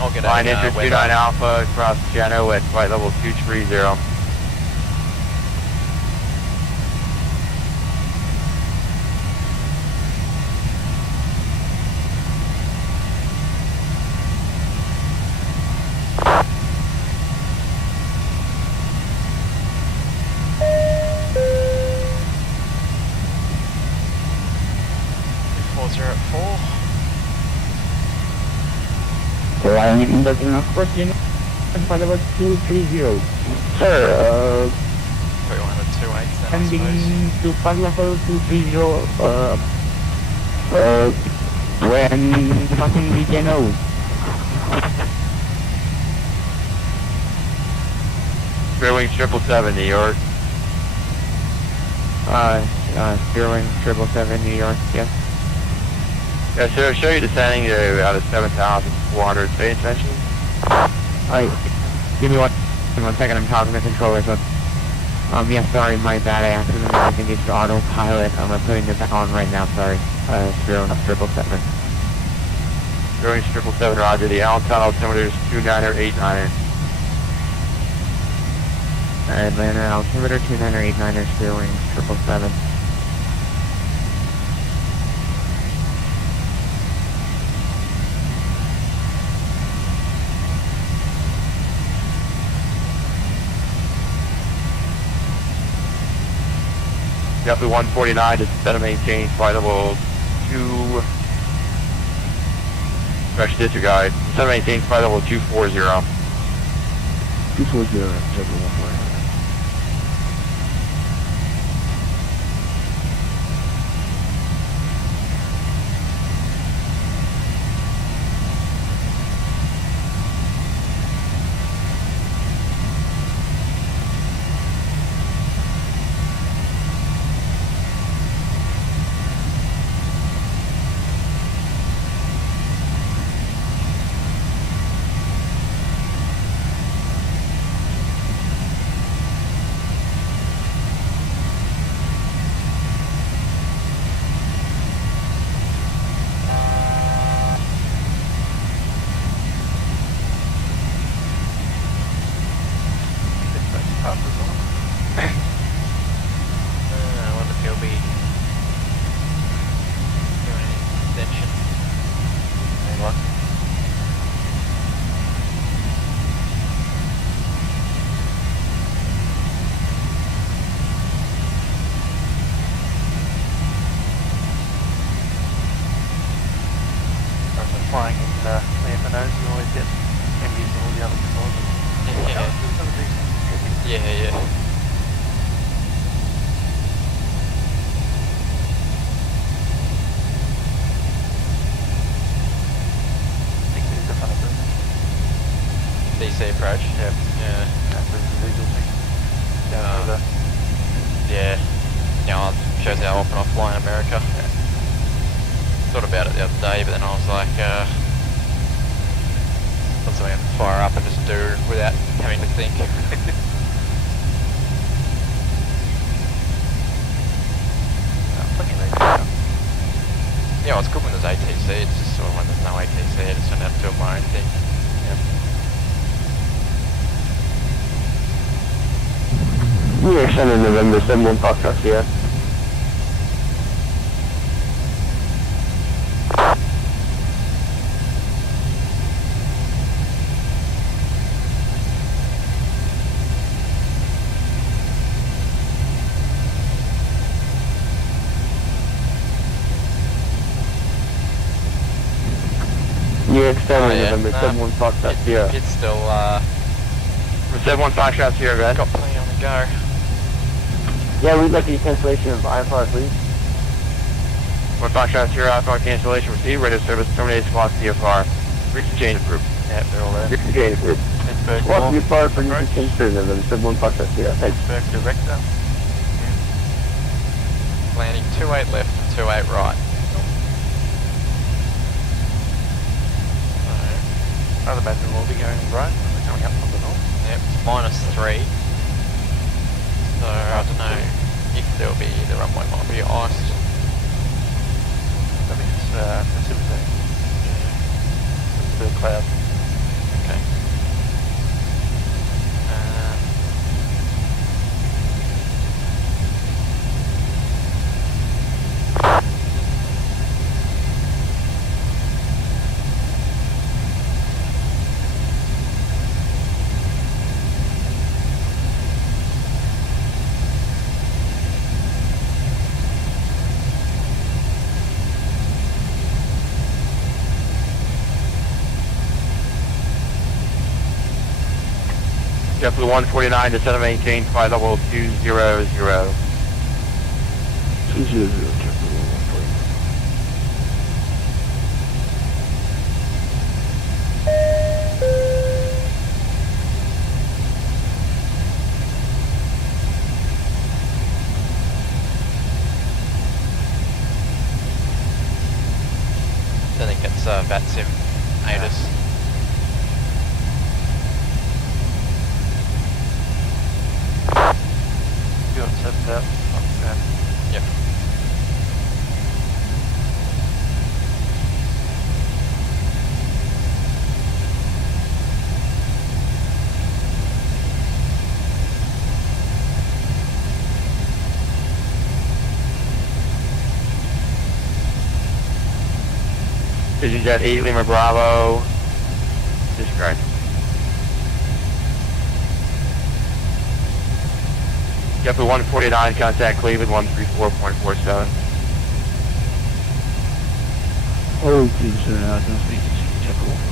I'll get Line enter 29 Alpha, across Geno at flight level 230. Line Intersection Alpha, flight level 230. Sir, 328 then, I sending suppose. to flight level 230, When fucking DJ knows. Spearwing 777, New York. Spearwing 777, New York, yes. Yeah, so show you descending to out of 7,400 space attention. Alright, give me one second, I'm talking to controller, so... yeah, sorry, my bad, I accidentally engaged autopilot. I'm putting it back on right now, sorry. Spearwing 777. Spearwing 777, roger. The Allentown altimeter is 2989er. Atlanta altimeter 2989er, Spearwing 777. Roughly 149 to set and maintain flight level 2. Correction disregard. Set and maintain flight level 240. 240, everyone. Flying in the FNOs, you always get envious of all the other controllers. Yeah. DC approach. Yep. Yeah. That's the visual thing. Yeah. Now it shows how often I fly in America. Yeah. Thought about it the other day, but then I was like, that's something I can fire up and just do without having to think. Yeah, well, it's good when there's ATC, it's just sort of when there's no ATC, I just don't have to do my own thing. Yep. We are sending November 71 Foxtrot here. You're extending November 71 Foxtrot Sierra. It's still, 71 Foxtrot Sierra, guys. got plenty on the go. Yeah, we'd like the cancellation of IFR, please. 1 Foxtrot Sierra, IFR cancellation received. Radio service terminated squawk CFR. Reach the chain of group. Yeah, they're all there. Reach the chain of group. Squawk CFR for new change to November 71 Foxtrot Sierra. Thanks. Pittsburgh director. Landing 28 left and 28 right. I'd imagine we'll be going right when we're coming up from the north. Yep, it's -3. So I don't know if there'll be, the runway might be iced. That means precipitate. Yeah. It's a bit of cloud. Okay. JetBlue 149 to set and maintain flight level 200. 200, JetBlue 149. I think it's VATSIM ATIS. You got it set up. Okay. Yep. Vision Jet 8 Lima Bravo. Discard. Jet 149, contact Cleveland 134.47. Oh, please, I don't think it's check over.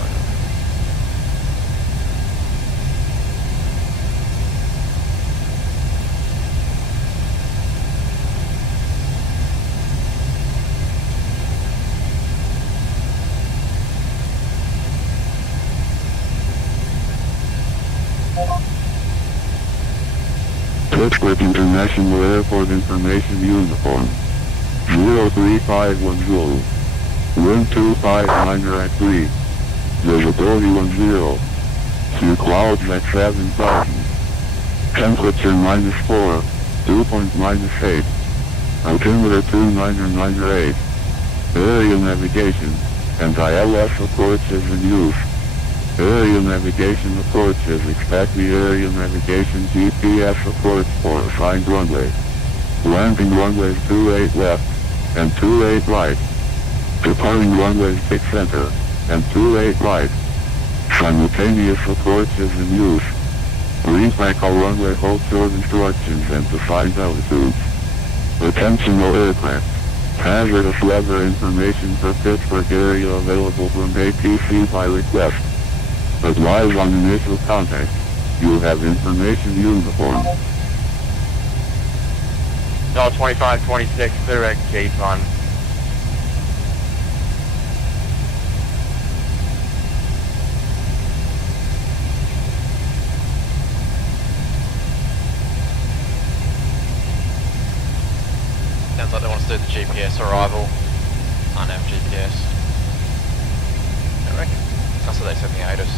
Pittsburgh International Airport Information Uniform 03510 Wind 259 at 3 Visibility 10 See clouds at 7,000 Temperature -4 Dew point -8 Altimeter 2998 Area navigation Anti-LS approach is in use Area navigation approach is expect the area navigation GPS approach for assigned runway. Landing runways 28 left and 28 right. Departing runways 6 center and 28 right. Simultaneous approach is in use. Read back all runway hold short instructions and assigned altitudes. Attention all aircraft. Hazardous weather information for Pittsburgh area available from ATC by request. Advise on initial contact. You have information uniform. No 2526, direct chase on. Sounds like they want us to do the GPS arrival. I don't have GPS. I reckon. That's what they said in the ATIS.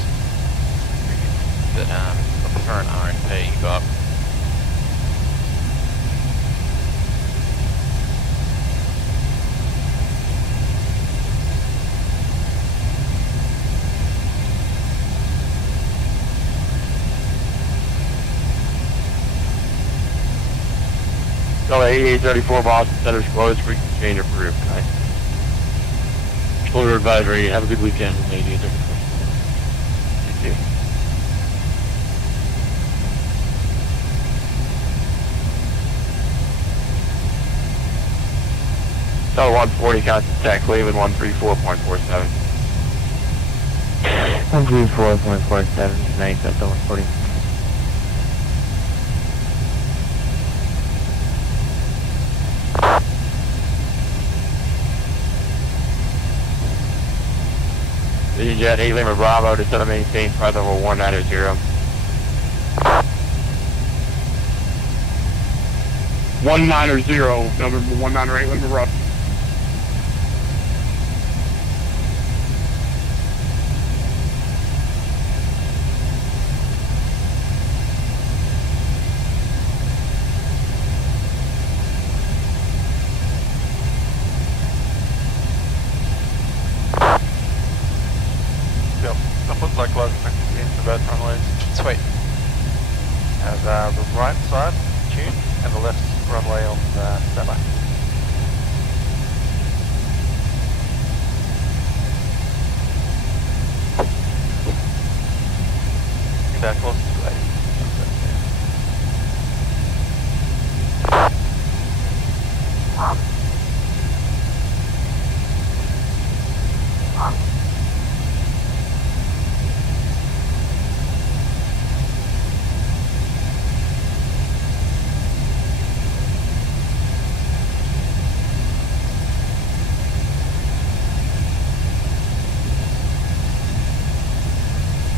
But I prefer an RNP, but So 8834 Boston Center's closed, free change approved. Nice. Shoulder advisory, have a good weekend, ladies. You too. So 140 contact Cleveland 134.47. 134.47 tonight, that's the 140. Vision Jet 8 Lima Bravo to set and maintain flight level 190. 190, November 198 Lima Bravo. Like close into both runways. sweet. Have the right side tuned and the left runway on standby. Back close to 80.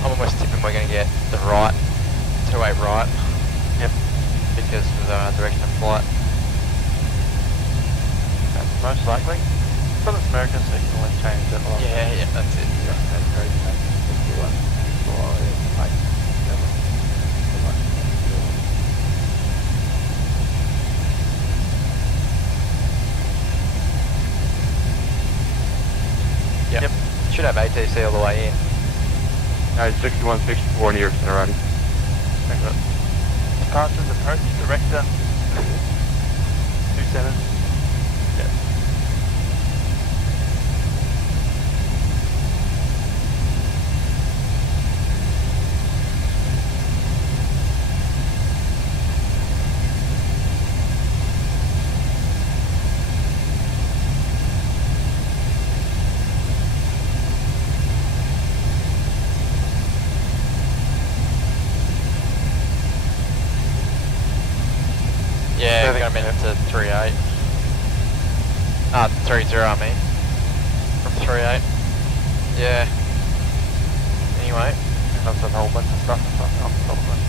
I'm almost tipping we're going to get the right change that line. Yeah, that's it. Yeah, okay, great. Yep. Should have ATC all the way in. No, 61, 64 New York Center already. Thank you. Departures, approach, director. 27. Yes. Yeah, got him into 3-8. 3-0 I mean. From 3-8. Yeah. Anyway. That's a whole bunch of stuff on top of it.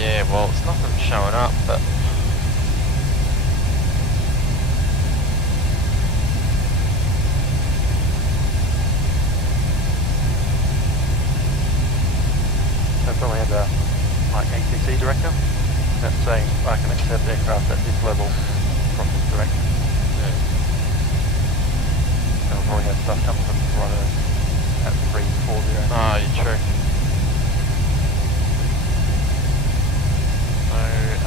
Yeah, well, it's nothing showing up, but... That's only had a like ATC director. That's saying I can accept aircraft at this level from this direction. Yeah. They'll probably have stuff coming from Toronto at 340. Oh, you're true. So,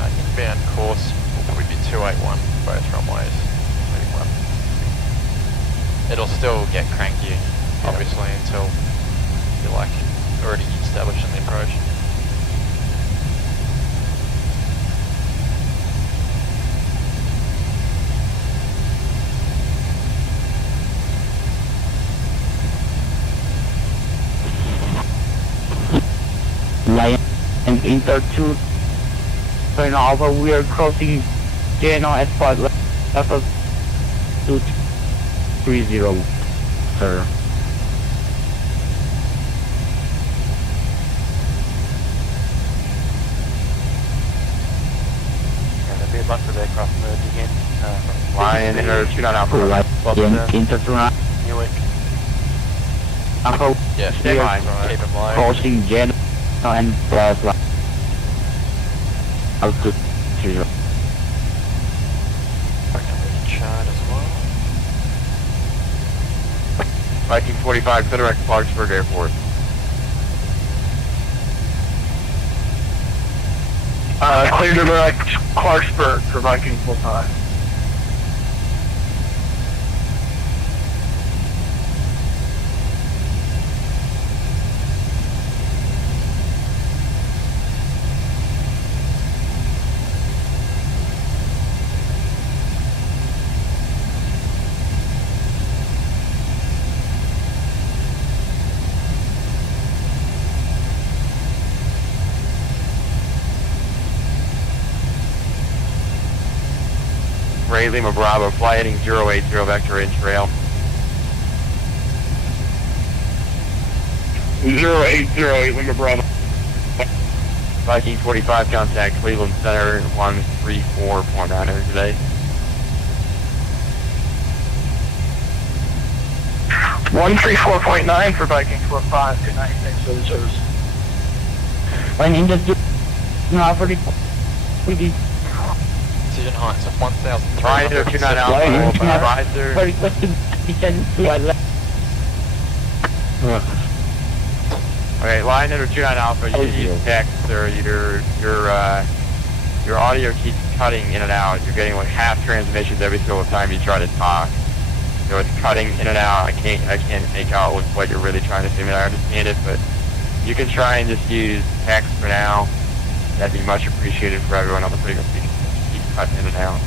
inbound course will probably be 281 both runways. 281. It'll still get cranky, obviously, until you're like already established in the approach. Lion and Inter 2 FNO Alpha, we are crossing JNO at spot level 230, sir. Yeah, there'll be a bunch of aircraft merging in. Lion Inter 29 Alpha. Lion Inter 2 Newark. Alpha, Yeah, we are keep them low. crossing JNO and Plaza altitude 30. I can chart as well. Viking 45, direct Clarksburg Airport. Clear to direct Clarksburg for Viking 45. Ray Lima Bravo, fly heading 080 vector in trail. 0808 Lima Bravo. Viking 45, contact Cleveland Center 134.9 today. 134.9 for Viking 45. Good night. Thanks for the service. When in the Alpha, Decision heights of 1,300. Ryan Inter 29 Alpha, advisor. requested descend to left. Okay, line Inter 29 Alpha, you text or your audio keeps cutting in and out. You're getting like half transmissions every single time you try to talk. So it's cutting in and out. I can't make out what you're really trying to say. I mean, I understand it, but you can try and just use text for now. That'd be much appreciated for everyone on the frequency. Keep cutting in and out.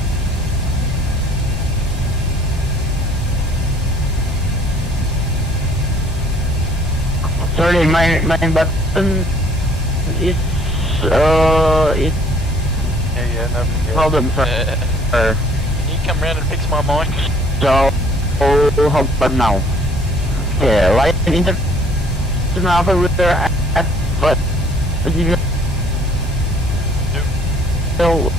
Sorry, my button is Yeah, no. problem, sir. Can you come round and fix my mic? So, how about now? Yeah, Lion Inter Alpha, we're at what? So,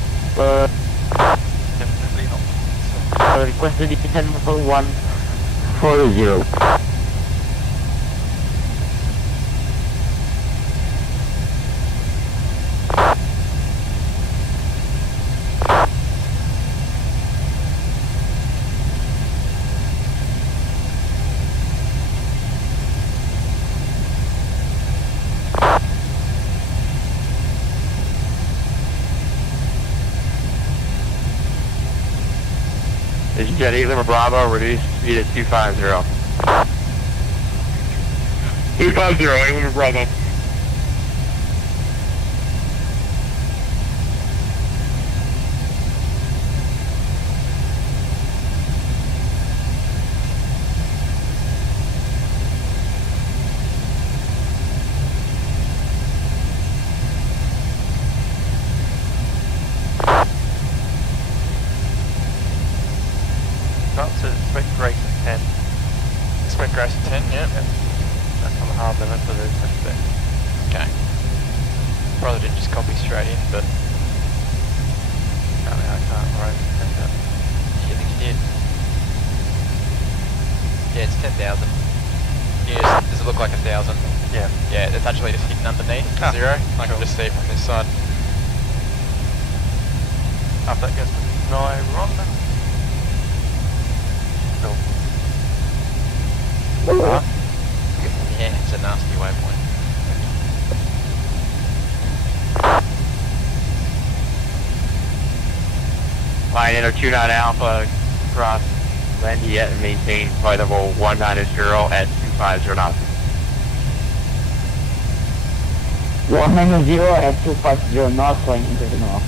Definitely not. requested descent for 1 40. This is Jet 8 Lima Bravo, reduce speed at 250. 250, 8 Lima Bravo. Not to expect Grace at 10. Expect Grace at 10, yeah. That's on the hard limit for the expect. Okay. Probably didn't just copy straight in, but I can't write that. you think you did? Yeah, it's 10,000. Yeah, does it look like 1,000? Yeah. Yeah, it's actually just hidden underneath zero. I can just see it from this side. Up that goes to Nyron. Yeah, it's a nasty waypoint. Line in 29 Alpha, cross Landy and maintain flight level 190 at 250 knots. 190 at 250 knots, flying into the north.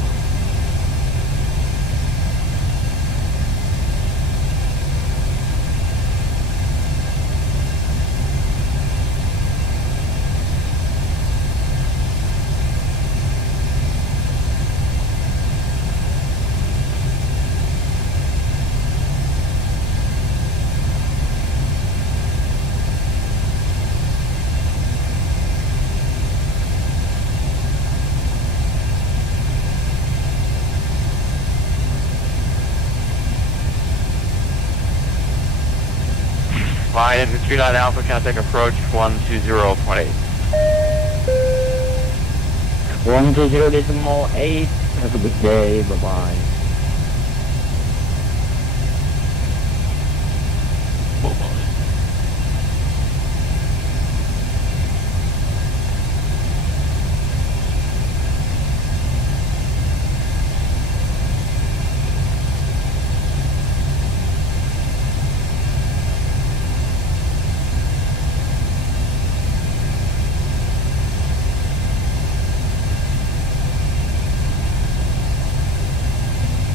Line in 39 Alpha, contact approach 120.8. 120.8. Have a good day. Bye bye.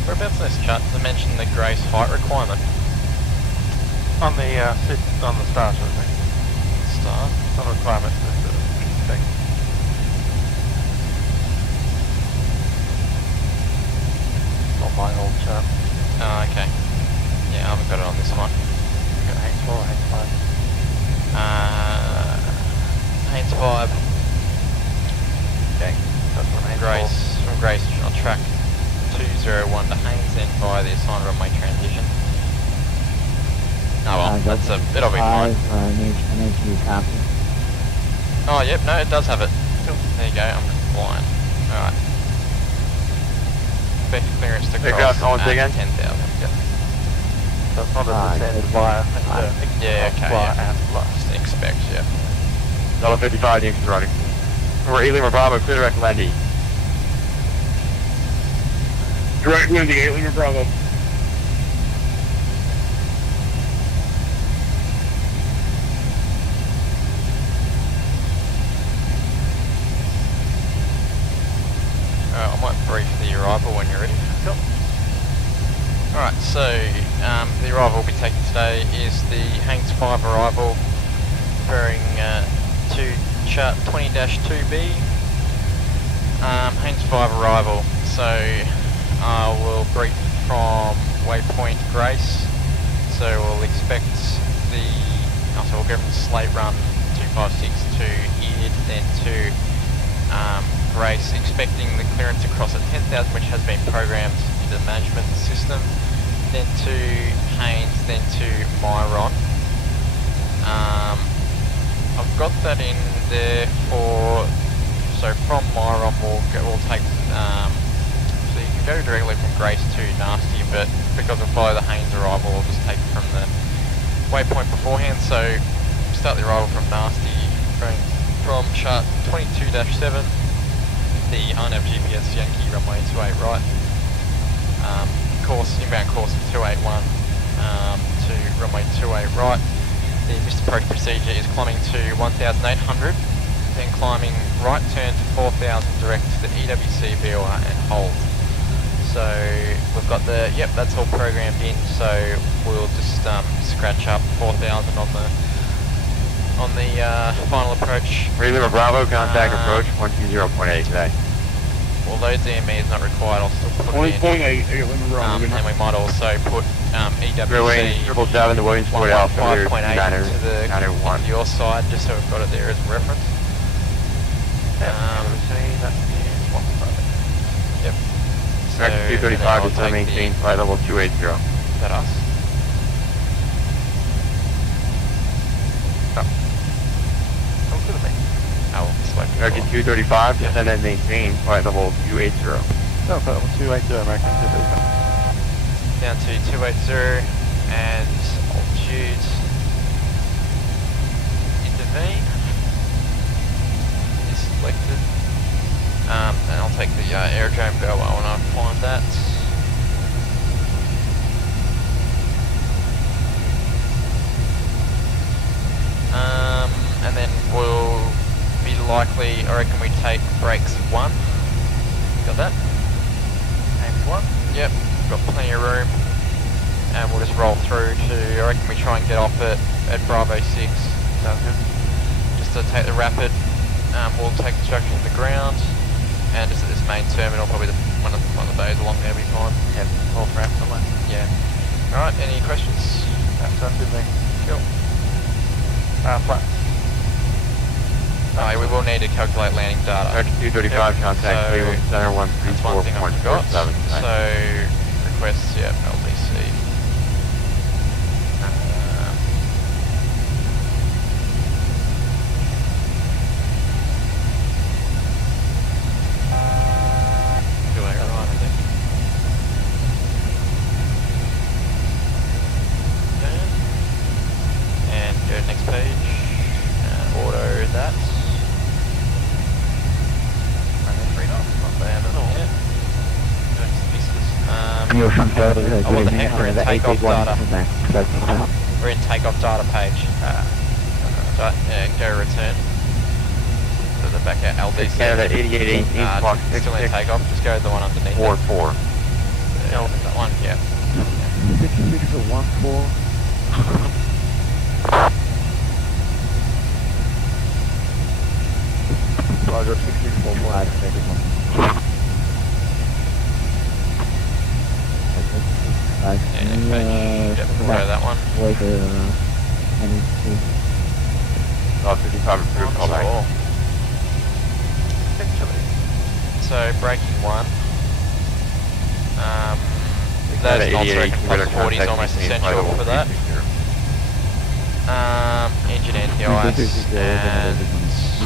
Whereabouts in this chart does it mention the Grace height requirement? On the on the start, I think. Star? Not a requirement, but thing. Not my old chart. Oh, okay. Yeah, I haven't got it on this one. I've got Haynes 4, Haynes 5. Haynes 5. Okay, that's what Haynes Grace, from Grace on track 201 to Haynes, then via the assigned runway transition. Oh well, it'll be fine. I need to copy. Oh yep, no, it does have it. There you go, I'm just blind. Alright. Expect clearance to cross at 10,000. Yep. So it's not a descent via, yeah, okay, via yeah. and plus. Just expect, yeah. $55 the engine running. We're 8 Lima Bravo, clear direct Landy. Direct Landy, 8 Lima Bravo. I might brief the arrival when you're ready. Cool. Alright, so the arrival we'll be taking today is the Haynes 5 arrival, referring to chart 20-2B. Haynes 5 arrival, so we'll brief from waypoint Grace, so we'll expect the, so we'll go from slate run 256 to Id, then to Grace, expecting the clearance across at 10,000, which has been programmed into the management system, then to Haynes, then to Myron, got that in there for, so from Myron we'll take, so you can go directly from Grace to Nasty, but because we'll follow the Haynes arrival, we'll just take it from the waypoint beforehand. So start the arrival from Nasty, going from chart 22-7, the RNAV GPS Yankee runway 28 right, inbound course of 281 to runway 28 right. The missed approach procedure is climbing to 1,800, then climbing right turn to 4,000 direct to the EWC VOR and hold. So we've got the, yep, that's all programmed in, so we'll just scratch up 4,000 on the final approach. Reliever Bravo, contact approach 120.8 today. Although DME is not required, I'll still put it in. And we might also put EWC 777 to Williamsport Alpha, 5.8 to your side, just so we've got it there as a reference. Yep. So 235 is maintained flight level 280. Is that us? American 235, descend and maintain flight level 280. No, flight level 280, American 235. Down to 280 and altitude. Intervene is selected. And I'll take the aerodrome bell when I find that. And then we'll be likely, I reckon we take brakes 1. Got that? And 1? Yep, got plenty of room. And we'll just roll through to, I reckon we try and get off at Bravo 6. Sounds good. Just to take the rapid, we'll take the structure to the ground. And just at this main terminal, probably one of the bays along there will be fine. Yep, all for ramp somewhere. Yeah. Alright, any questions? That sounds good to me. Cool. Flat. We will need to calculate landing data. 235 contact, Cleveland Center 134.47. So, requests, yep, LDC. Doing it right, I think. And go to next page. Auto that. We're in takeoff data. We're in takeoff data page. Go return. So the back out LDC. Canada 88 still in takeoff. Just go to the one underneath. 44. That one, yeah. 66 to 14. Roger, 64 black, take it one. Yeah, next page. Yep, we'll go to that one. Oh, 55 approved, call back. So, braking 1. Those non-circuit plus 40 is almost essential for that. Engine anti-ice, and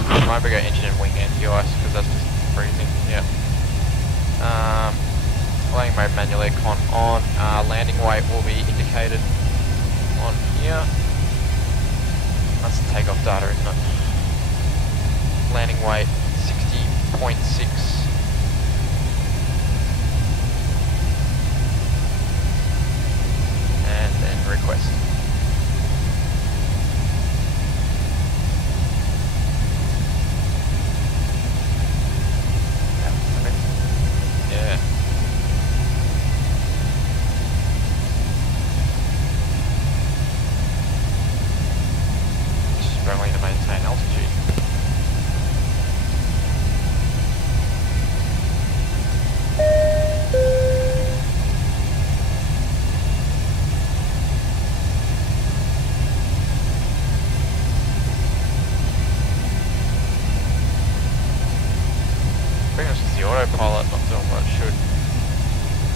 I might go engine and wing anti-ice because that's just freezing. Yeah. Landing mode manual aircon on. Landing weight will be indicated on here. That's the takeoff data, isn't it? Landing weight 60.6. And then request. Yeah. Struggling to maintain altitude. Pretty much just the autopilot not doing what it should.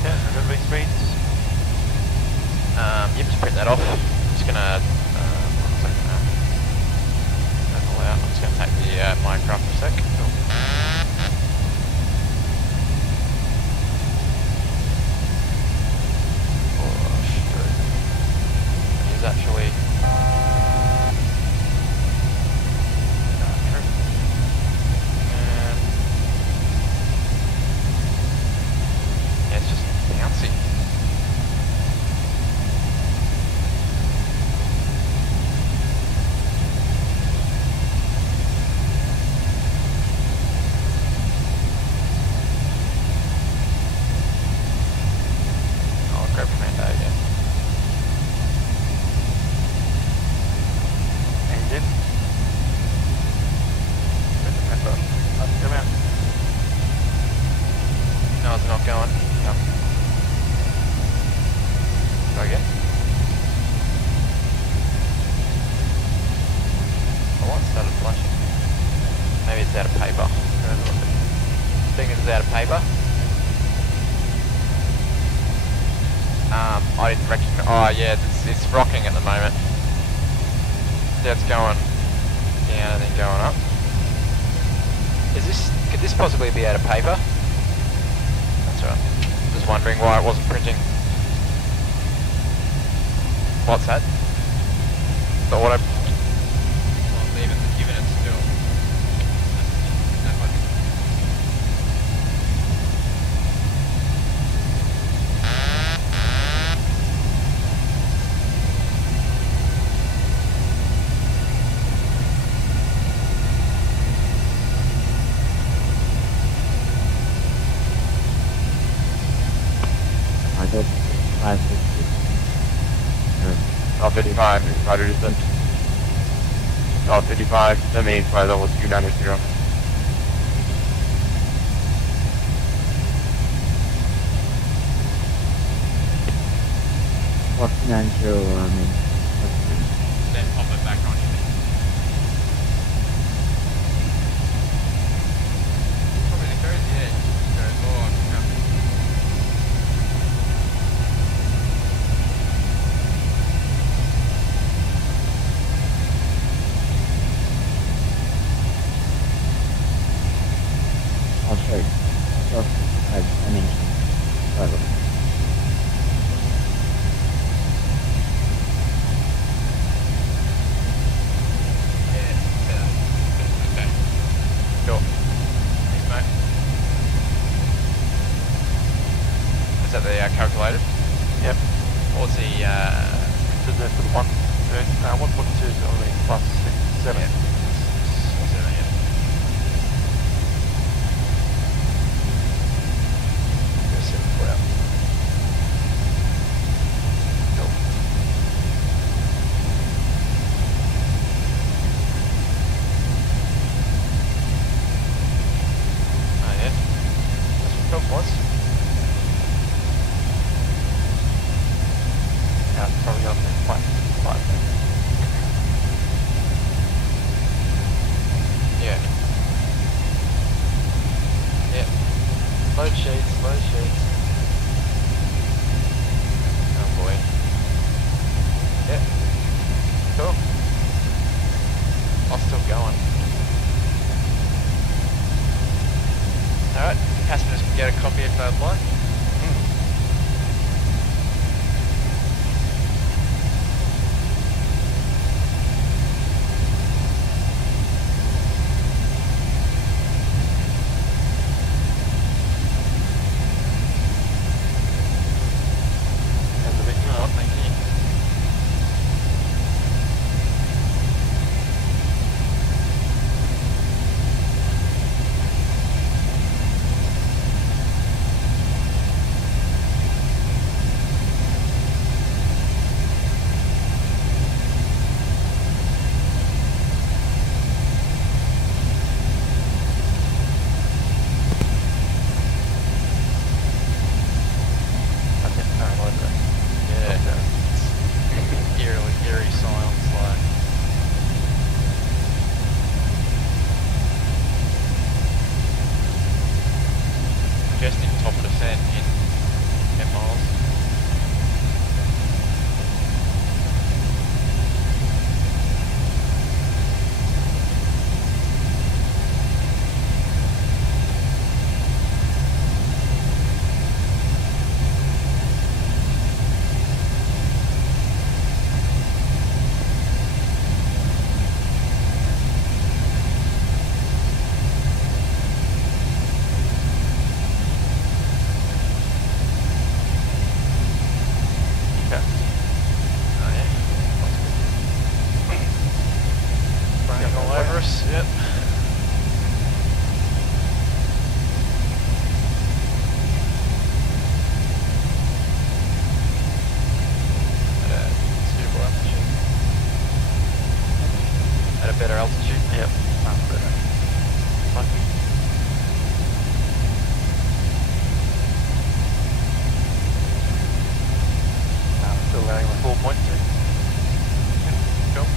Yeah, remember these speeds? Yep, just print that off. I'm just gonna level out. It's out of paper. I think it's out of paper. I didn't recognize. Oh yeah, it's rocking at the moment. That's going down and then going up. Could this possibly be out of paper? That's right. Just wondering why it wasn't printing. What's that? But what I... Well, even it's still... That one. I hope 560. 55, Roger distance. 55, that means flight level 290. What's 90, Then pop it back on you. Probably the crazy edge. Goes, oh, no. I'll show you. I mean, Okay. Cool. Thanks, mate. Is that the calculated? Yep. Or was the So that's the 1.2 is going to be plus 6, 7. Yeah. 7, yeah. Go 7 foot out. Cool. Oh yeah. That's what Cook was. Yeah, it's probably on the 5. Yeah. Yeah. Load sheets, load sheets. Oh boy. Yeah. Cool. I'm still going. Alright, passengers can get a copy if they'd like. Oh, thank you. I think paranoid there. Yeah. Eerie silence, like. Suggesting top of descent in 10 miles. Okay. Oh yeah. Spraying all over us, yep. At a suitable altitude. At a better altitude? Yep. Sounds better. Lucky. Still running with 4.2. Cool.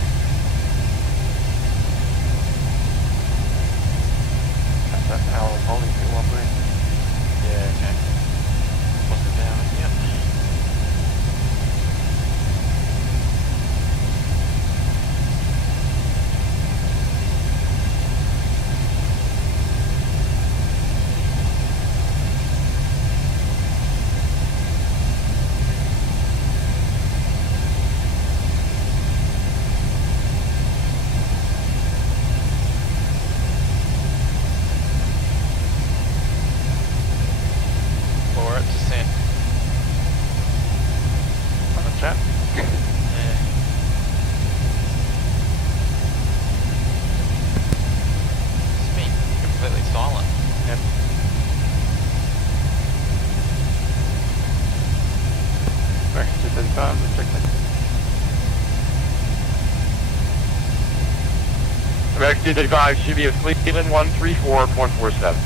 American 235 should be a Cleveland 134.47.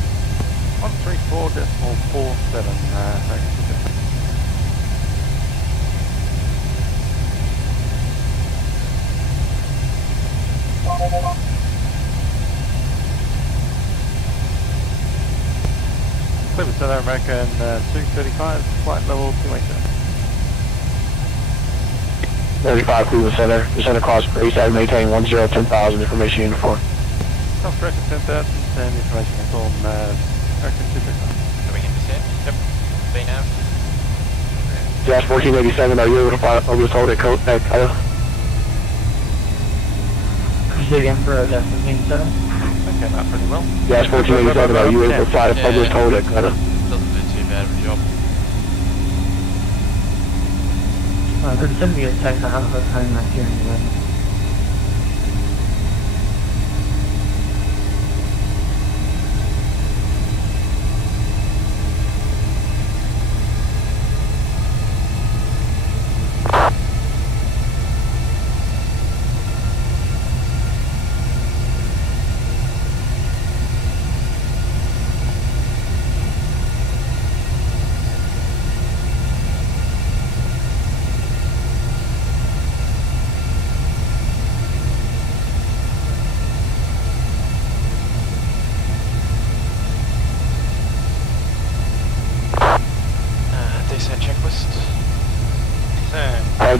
134.47. Cleveland Center, American 235, flight level 287. 35 Cleveland Center, descend across Grace Ave, maintain 10,000, information uniform. South American 10,000, and information uniform, American 235. Can we hit descent? Yep. VNAV. Dash 1487, are you able to fly over the hold at Kyle? Say again for Dash 1487? Okay, not pretty well. Dash 1487, are you able to fly over the hold at Kyle? Doesn't do too bad of a job. Could send me a text. I have a time not here anyway.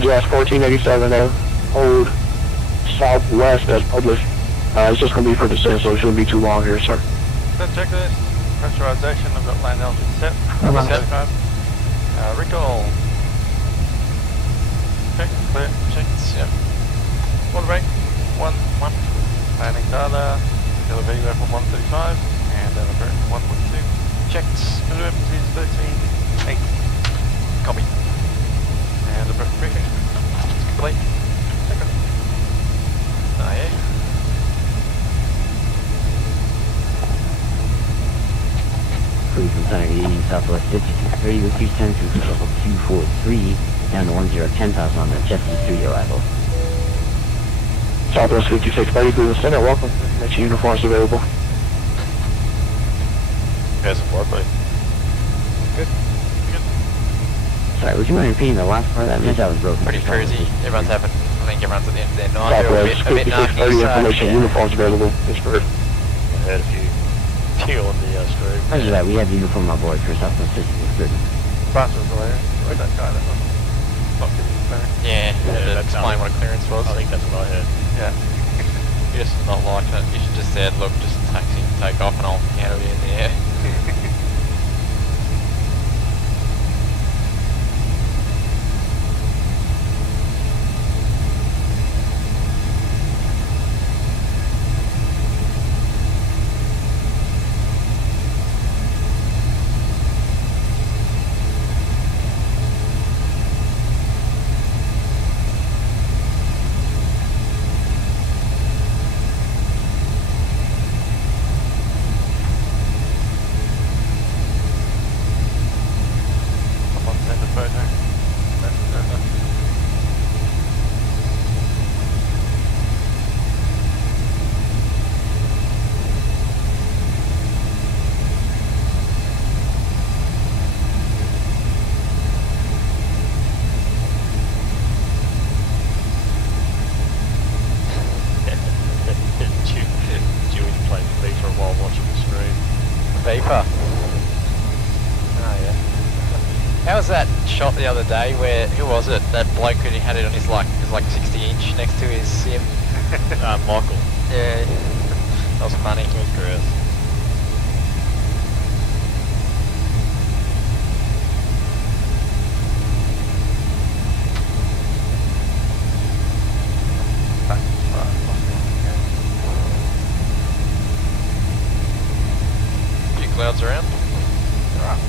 Dash 1487 there, hold southwest as published. It's just going to be for descent, so it shouldn't be too long here, sir. Set checklist, pressurization, I've got land altitude set. Recall. Check, clear. Checked, yep. Water rate, 1. Landing data, Kilo V level 135, and then approach 1.2. Checked, visual amplitude 13.8. Copy. And the briefing. Complete. Check it. Oh yeah. Cleveland Center, Union Southwest 5630 with 210 to level 243, down to 10,000 on the Jesse 3 arrival. Southwest 5630, Cleveland Center, welcome. Make sure uniforms available. Yes, please. Good. Sorry, would you mind repeating the last part of that? That was broken. Pretty cruisy. Everyone's having, I think everyone's at the end of their night. Southwest 5630, information, uniforms available. Pittsburgh. I had a few on the stroke. Roger that, we have uniform on board for Southwest 5630. Faster delay. Where's that guy that was not getting clearance? Yeah, to explain what a clearance was. I think that's what I heard. Yeah. You're just not liking it. You should just said, look, just taxi, take off and I'll handle you in the air. Vapor. Oh yeah. How was that shot the other day where, who was it? That bloke who had it on his like 60-inch next to his sim? Michael. Yeah. That was funny. That was gross. Clouds around. Alright.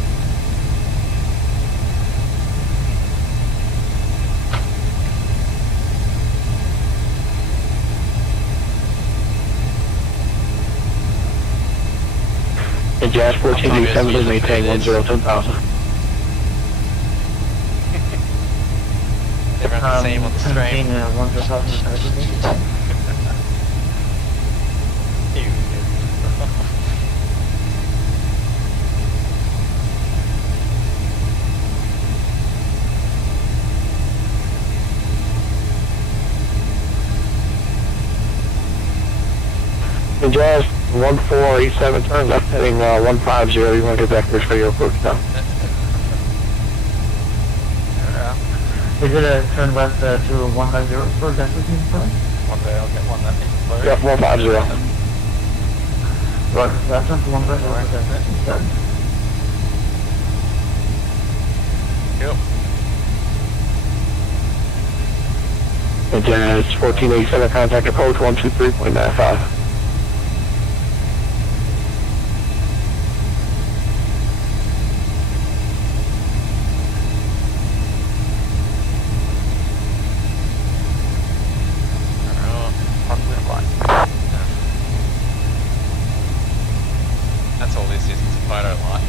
And Jazz 1487 is maintain 10,000. Everyone can see him on the stream. And Jazz, 1487, turn left heading 150. You want to get back there for your approach now. Is it a turn left to 150 for Destination Point? One day I'll get one that needs to load. Yep, 150. Right, that's not the 150 for Destination Point. Yep. And Jazz, 1487, contact approach 123.95. That's all this is, it's a photo light.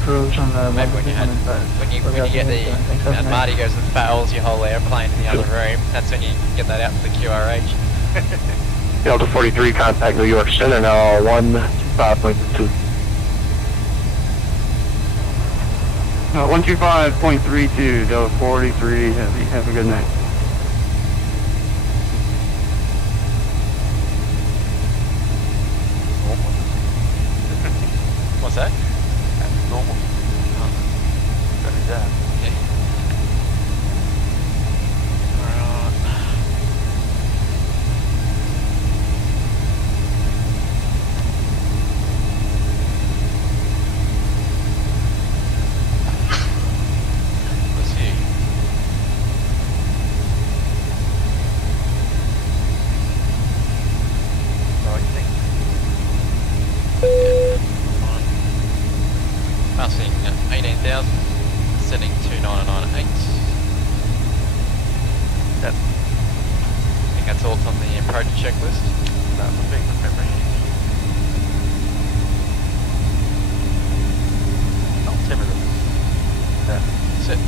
Approach on the Maybe when you get the, and Marty goes and fouls your whole airplane in the other room, that's when you get that out to the QRH. Delta 43, contact New York Center now, 125.2. 125.32, Delta 43, heavy, have a good night. What's that? That's normal. Very bad. Yeah. Alright. Let's see. So I think. Passing 18,000, setting 2998. Yep. I think that's all on the approach checklist. That's a big memory. Oh, timid. Yeah. Set.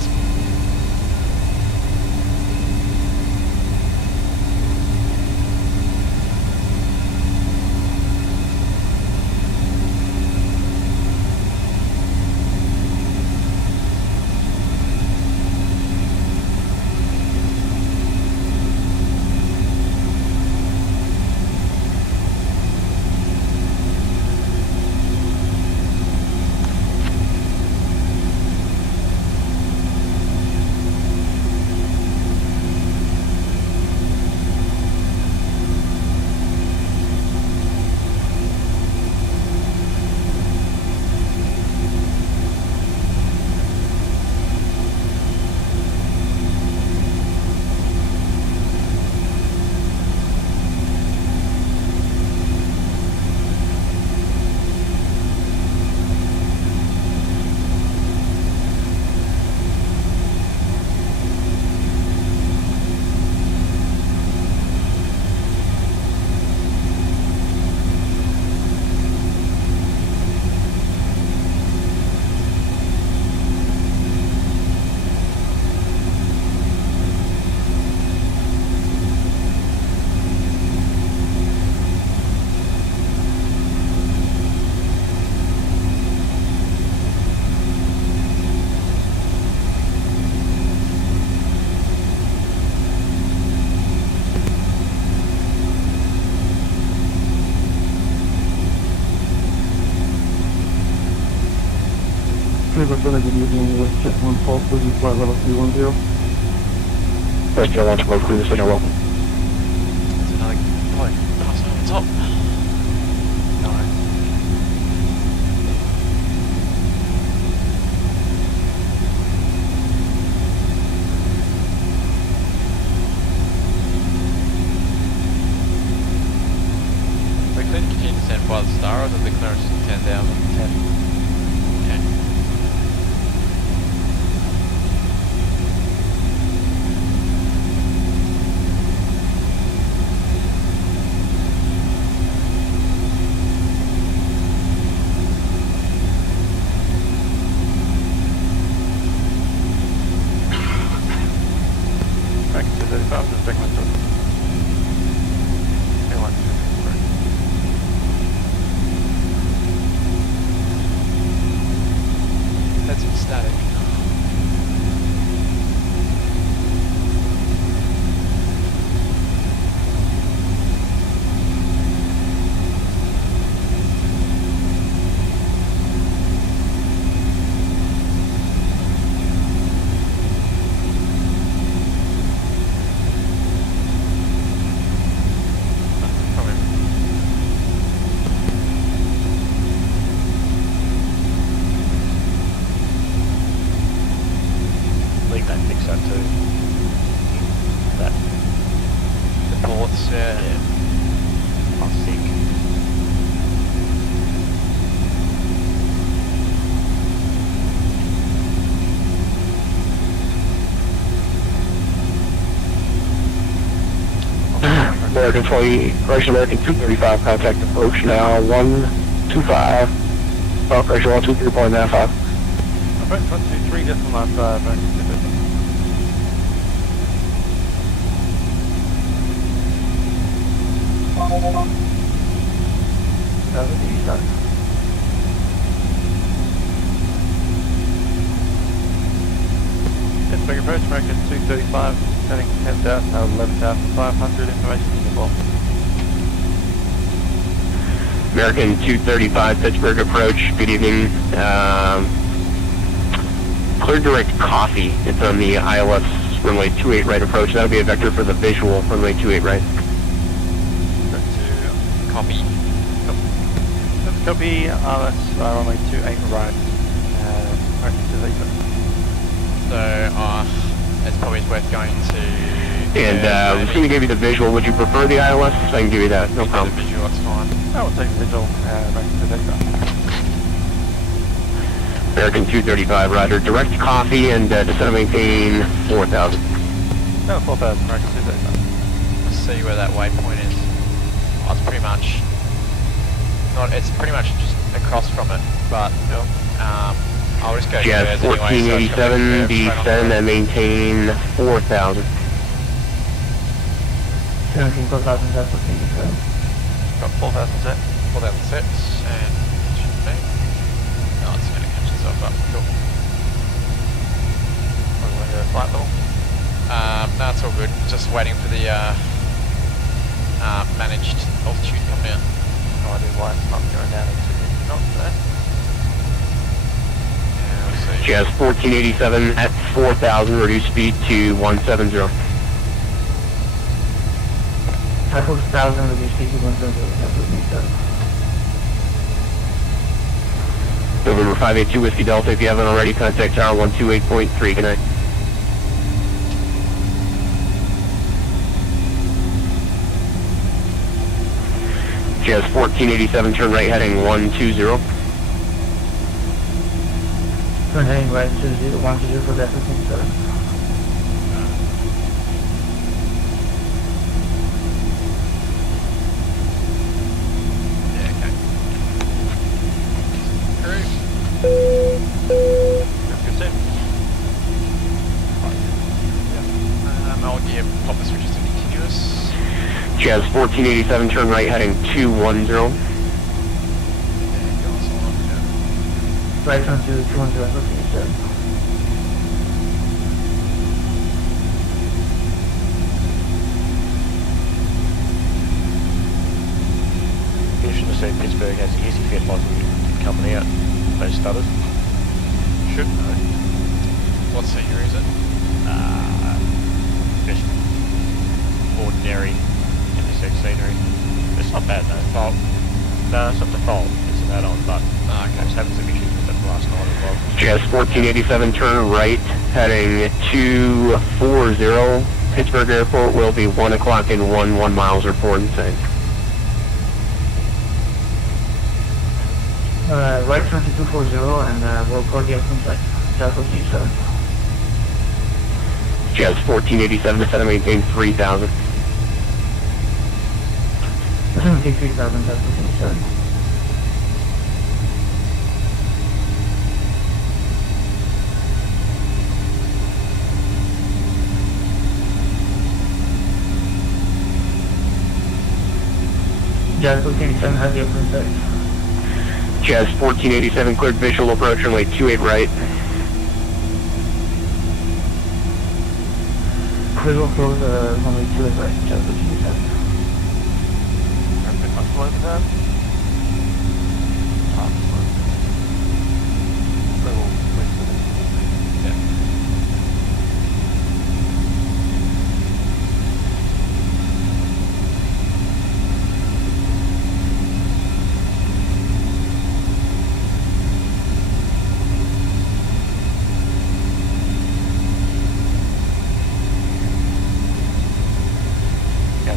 Check 1 false, losing flight level 310. First Joe, launch mode, clear the signal, welcome. There's another point. Pass over the top. Nice. We could continue to send by the star, or the clearance is 10,000. 10. Okay. Back to the founder segment of airline. north, yeah. I'll seek. American 20, correction, American 235, contact approach now 125, correction 123.95. Approach 123, just from last American 235. Pittsburgh approach, American 235, turning 10,000, now 11,500, information uniform. American 235, Pittsburgh approach, good evening. Clear direct coffee, it's on the ILS runway 28 right approach, that'll be a vector for the visual runway 28 right. Copy. Copy, RS runway 28 right, American 235. So, it's probably worth going to... And I'm just going to give you the visual. Would you prefer the ILS? I can give you that, no problem. The visual, that's fine. I will take the visual, American 235. American 235, roger. Direct coffee and descend and maintain 4,000. No, 4,000, American 235. Let's see where that waypoint is. Oh, it's pretty much... it's pretty much just across from it, but... I'll just go Jazz 1487, descend and maintain 4,000. 17,000, that's what you said. Got 4,000 set. 4,000 sets, and it should be. Oh, it's going to catch itself up. Cool. Are we going to go flight level? No, it's all good. Just waiting for the managed altitude coming down. No idea why it's not going down into 50 knots there. Jazz 1487 at 4,000, reduce speed to 170. At 4,000, reduce speed to 170, that's what you said. November 582 Whiskey Delta, if you haven't already, contact tower 128.3, good night. Jazz 1487, turn right heading 120. Turn heading right to 120 for that 15.7. Yeah, okay. Cruise. Good tip. I'll gear pop the switches to continuous. Jazz 1487, turn right heading 210. Right on to 210, that's what you said. Interesting to see Pittsburgh has the easy fit model coming out. Those stutters. Should know. What scenery is it? Just ordinary intersect scenery. It's not bad though. Fault. No, it's not the fault. It's an add-on, but I was having some issues with it last night as well. Jazz 1487, turn right heading 240. Pittsburgh Airport will be 1 o'clock and 11 miles, report insane. Right turn to 240 and we'll call the contact. That's what you said. Jazz 1487, descend and maintain 3,000. That's going to take 3,000, that's what you said. Jazz 1487 has your contact. Jazz 1487, cleared visual approach runway 28 right. Visual close runway 28 right, Jazz 1487. Much below that. Level west of it. Yeah.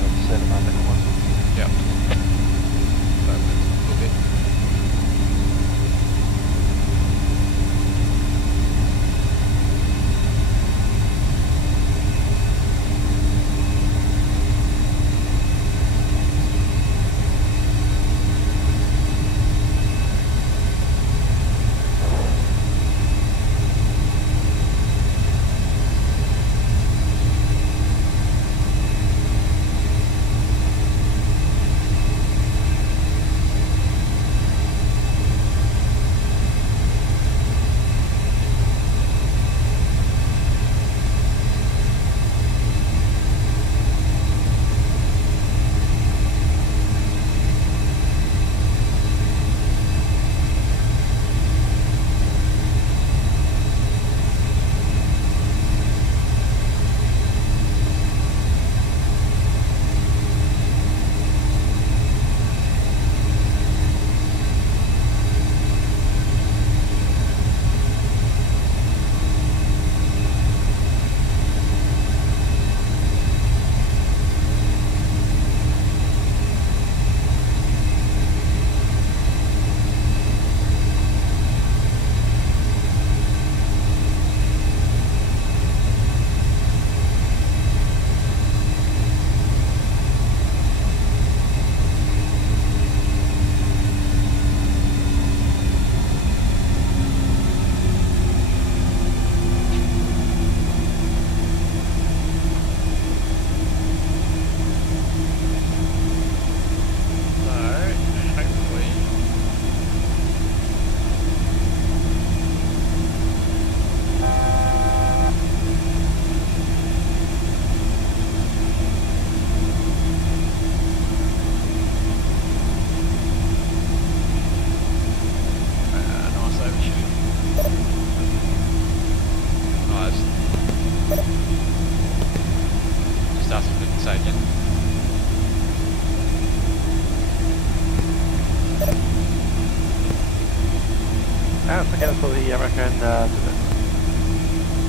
Alright, forget it for the American,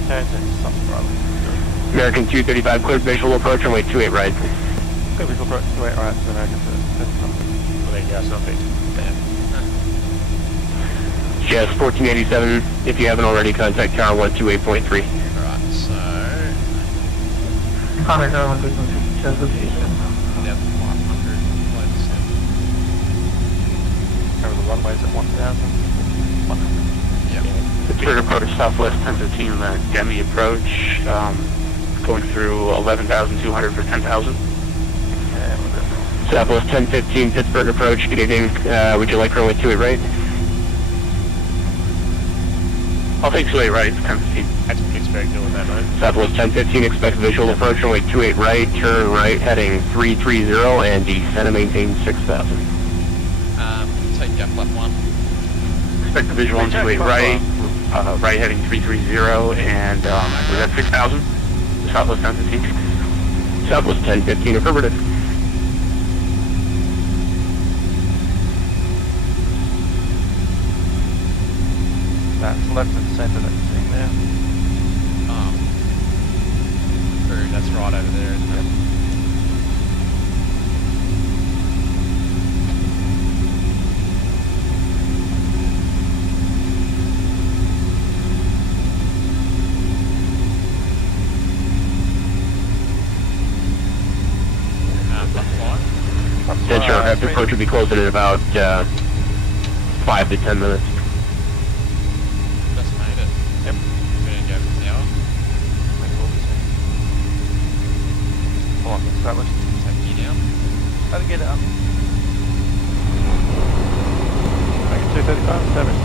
turn to something rather. American 235, clear visual approach, runway 28 right. Clear visual approach, 28 right to American 235. Well, there you go, something. Damn. Jazz 1487, if you haven't already, contact tower 128.3. Right, so... Contact tower 128.3, Jazz 1487. Yep, 500, Remember the runways at 1,000? 100. Yep. Pittsburgh approach southwest 1015, Demi approach, going through 11,200 for 10,000. Southwest 1015, Pittsburgh approach, good evening. Would you like runway 28 right? I'll take 28 right, 1015. That's Pittsburgh doing that, mate. Southwest 1015, expect visual approach, runway 28 right, turn right, heading 330, and descend and maintain 6,000. Take gap left 1. Expect the visual on 28 right, right heading 330, and we're at 6,000. Southwest 1015. Southwest 1015, affirmative. That's left and centre that you're seeing there. True, that's right over there, isn't it? Central aircraft approach will be closing in about 5 to 10 minutes. Just made it. Yep. We didn't go for the hour. Maybe we'll be soon. Hold on, established. Take gear down. How to get it up? American 235, established.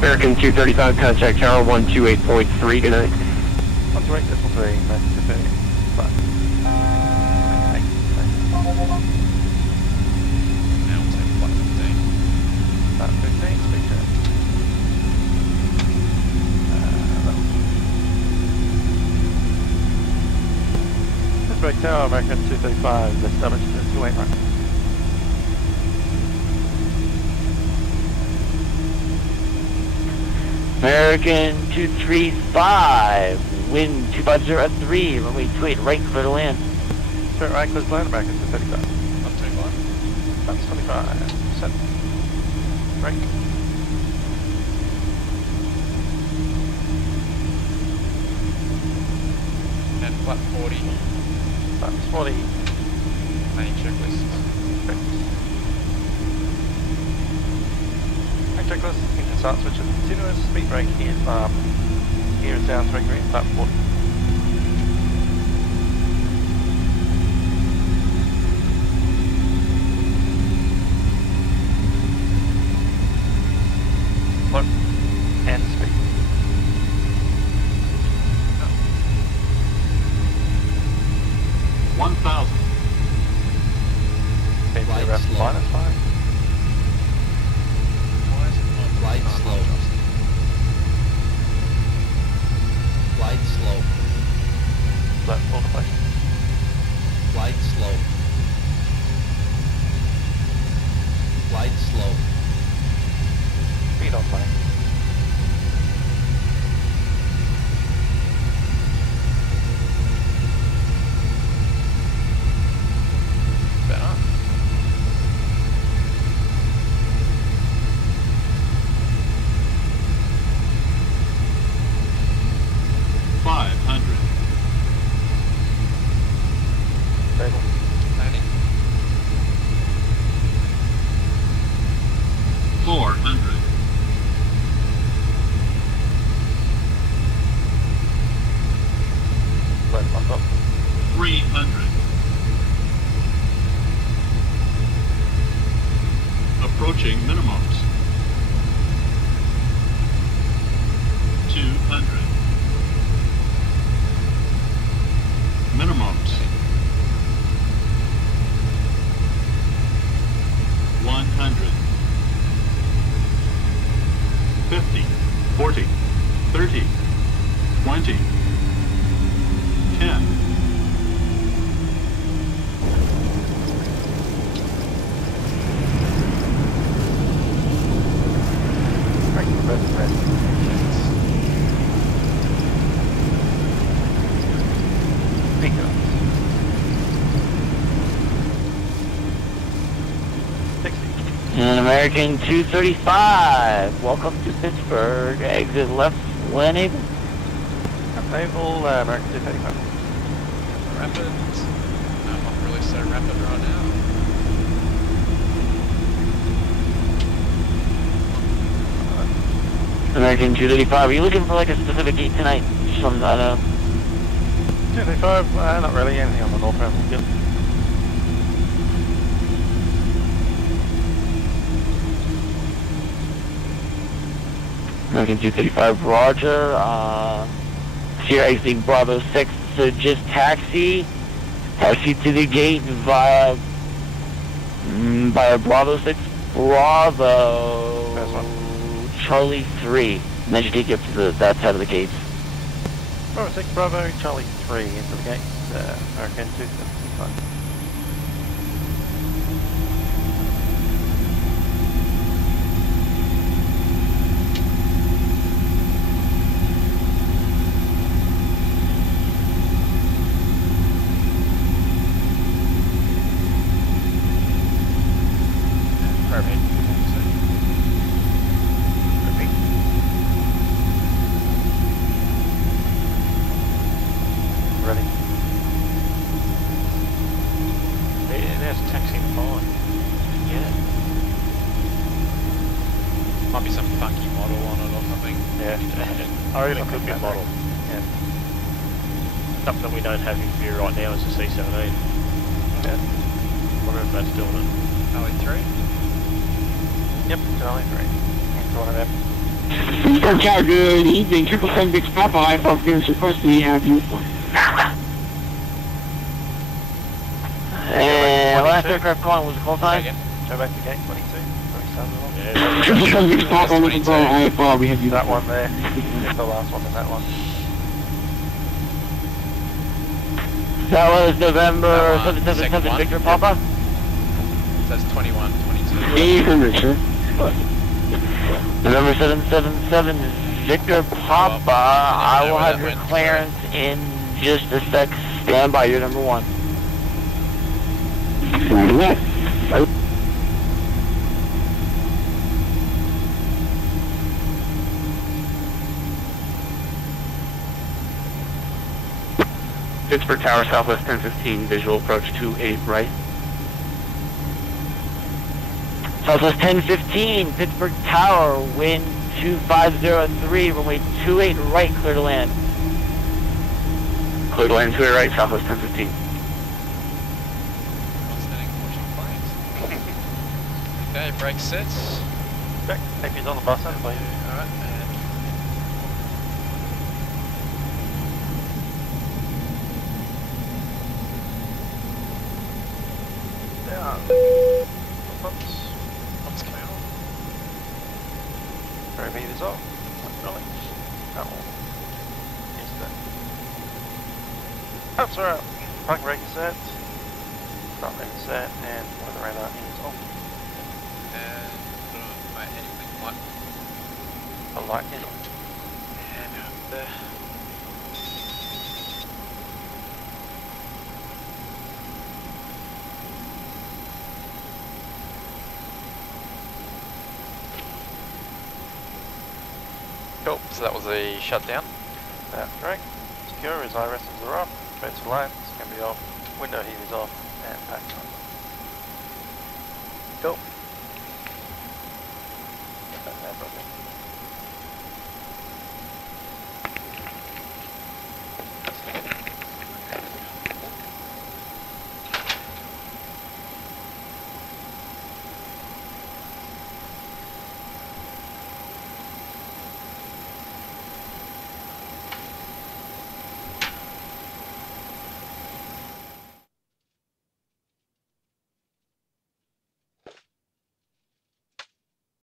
American 235, contact tower 128.3, good night. 128, this will be American 230. Now we'll take flight 15. Flight 15, speed turn. Pittsburgh Tower, American 235, established at 28 right. American 235, wind 250 at 3, runway 28 right, clear to land. Straight right, clear to land, American 235. Up 25. That's 25. Set. Brake. And flat 40. That's 40. Main checklist. Checklist, engine start switch is continuous, speed brake here, gear is down 3 green, flat 40. Look, and speed. No. 1,000. Speed ref -5. Glide slow. Glide slow. Is that full deflection? Glide slow. Glide slow. Speed on plane. Better. Stable. Landing. 400. Let bump up. 300. Approaching minimums. 200. Minimums. 100. 50. 40. 30. 20. 10. American 235, welcome to Pittsburgh. Exit left when able. Naval, American 235. Rapid. I'm not really so rapid right now. American 235, are you looking for like a specific gate tonight? Some, I don't know. 235, not really, anything on the north end will be good. American 235, roger. Sierra exiting Bravo 6, so just taxi to the gate via Bravo 6, Bravo Charlie 3. And then you take you up to that side of the gates. Bravo 6, Bravo Charlie 3 into the gate, American 235. Might be some funky model on it or something. Yeah, I reckon it could be a model. Yeah. Something we don't have in view right now is the C-17. Yeah. Wonder if that's doing it. LE3? Yep, it's LE3. It's one of them. Pittsburgh Tower, good evening. 777 Big Papa, I thought this was supposed to be viewpoint. And last aircraft calling was the call time? Go back to gate 22. Yeah, 777 Big Papa, looking for IFR, we have you. That one there. It's the last one in that one. That was November 777 Victor Papa? Says 21, 22. Yeah, you can reach her. November 777 Victor Papa, I will have your clearance in just a sec. Stand by, you're number one. Right away. Pittsburgh Tower, Southwest 1015, visual approach 28 right. Southwest 1015, Pittsburgh Tower, wind 2503, runway 28 right, clear to land. Clear to land 28 right, Southwest 1015. Okay, brake sets. Check. AP's on the bus end, please. Alright, What's coming out? Very big is off. Really? Oh. Yes, that. Ups are out. Parking brake is set. Stop brake is set, and weather radar is off. And my anything light. The light is on. And up there. Cool, so that was the shutdown. That's correct. Secure, his IRSs are off, beds for lights can be off, window heat is off, and pack on. Cool.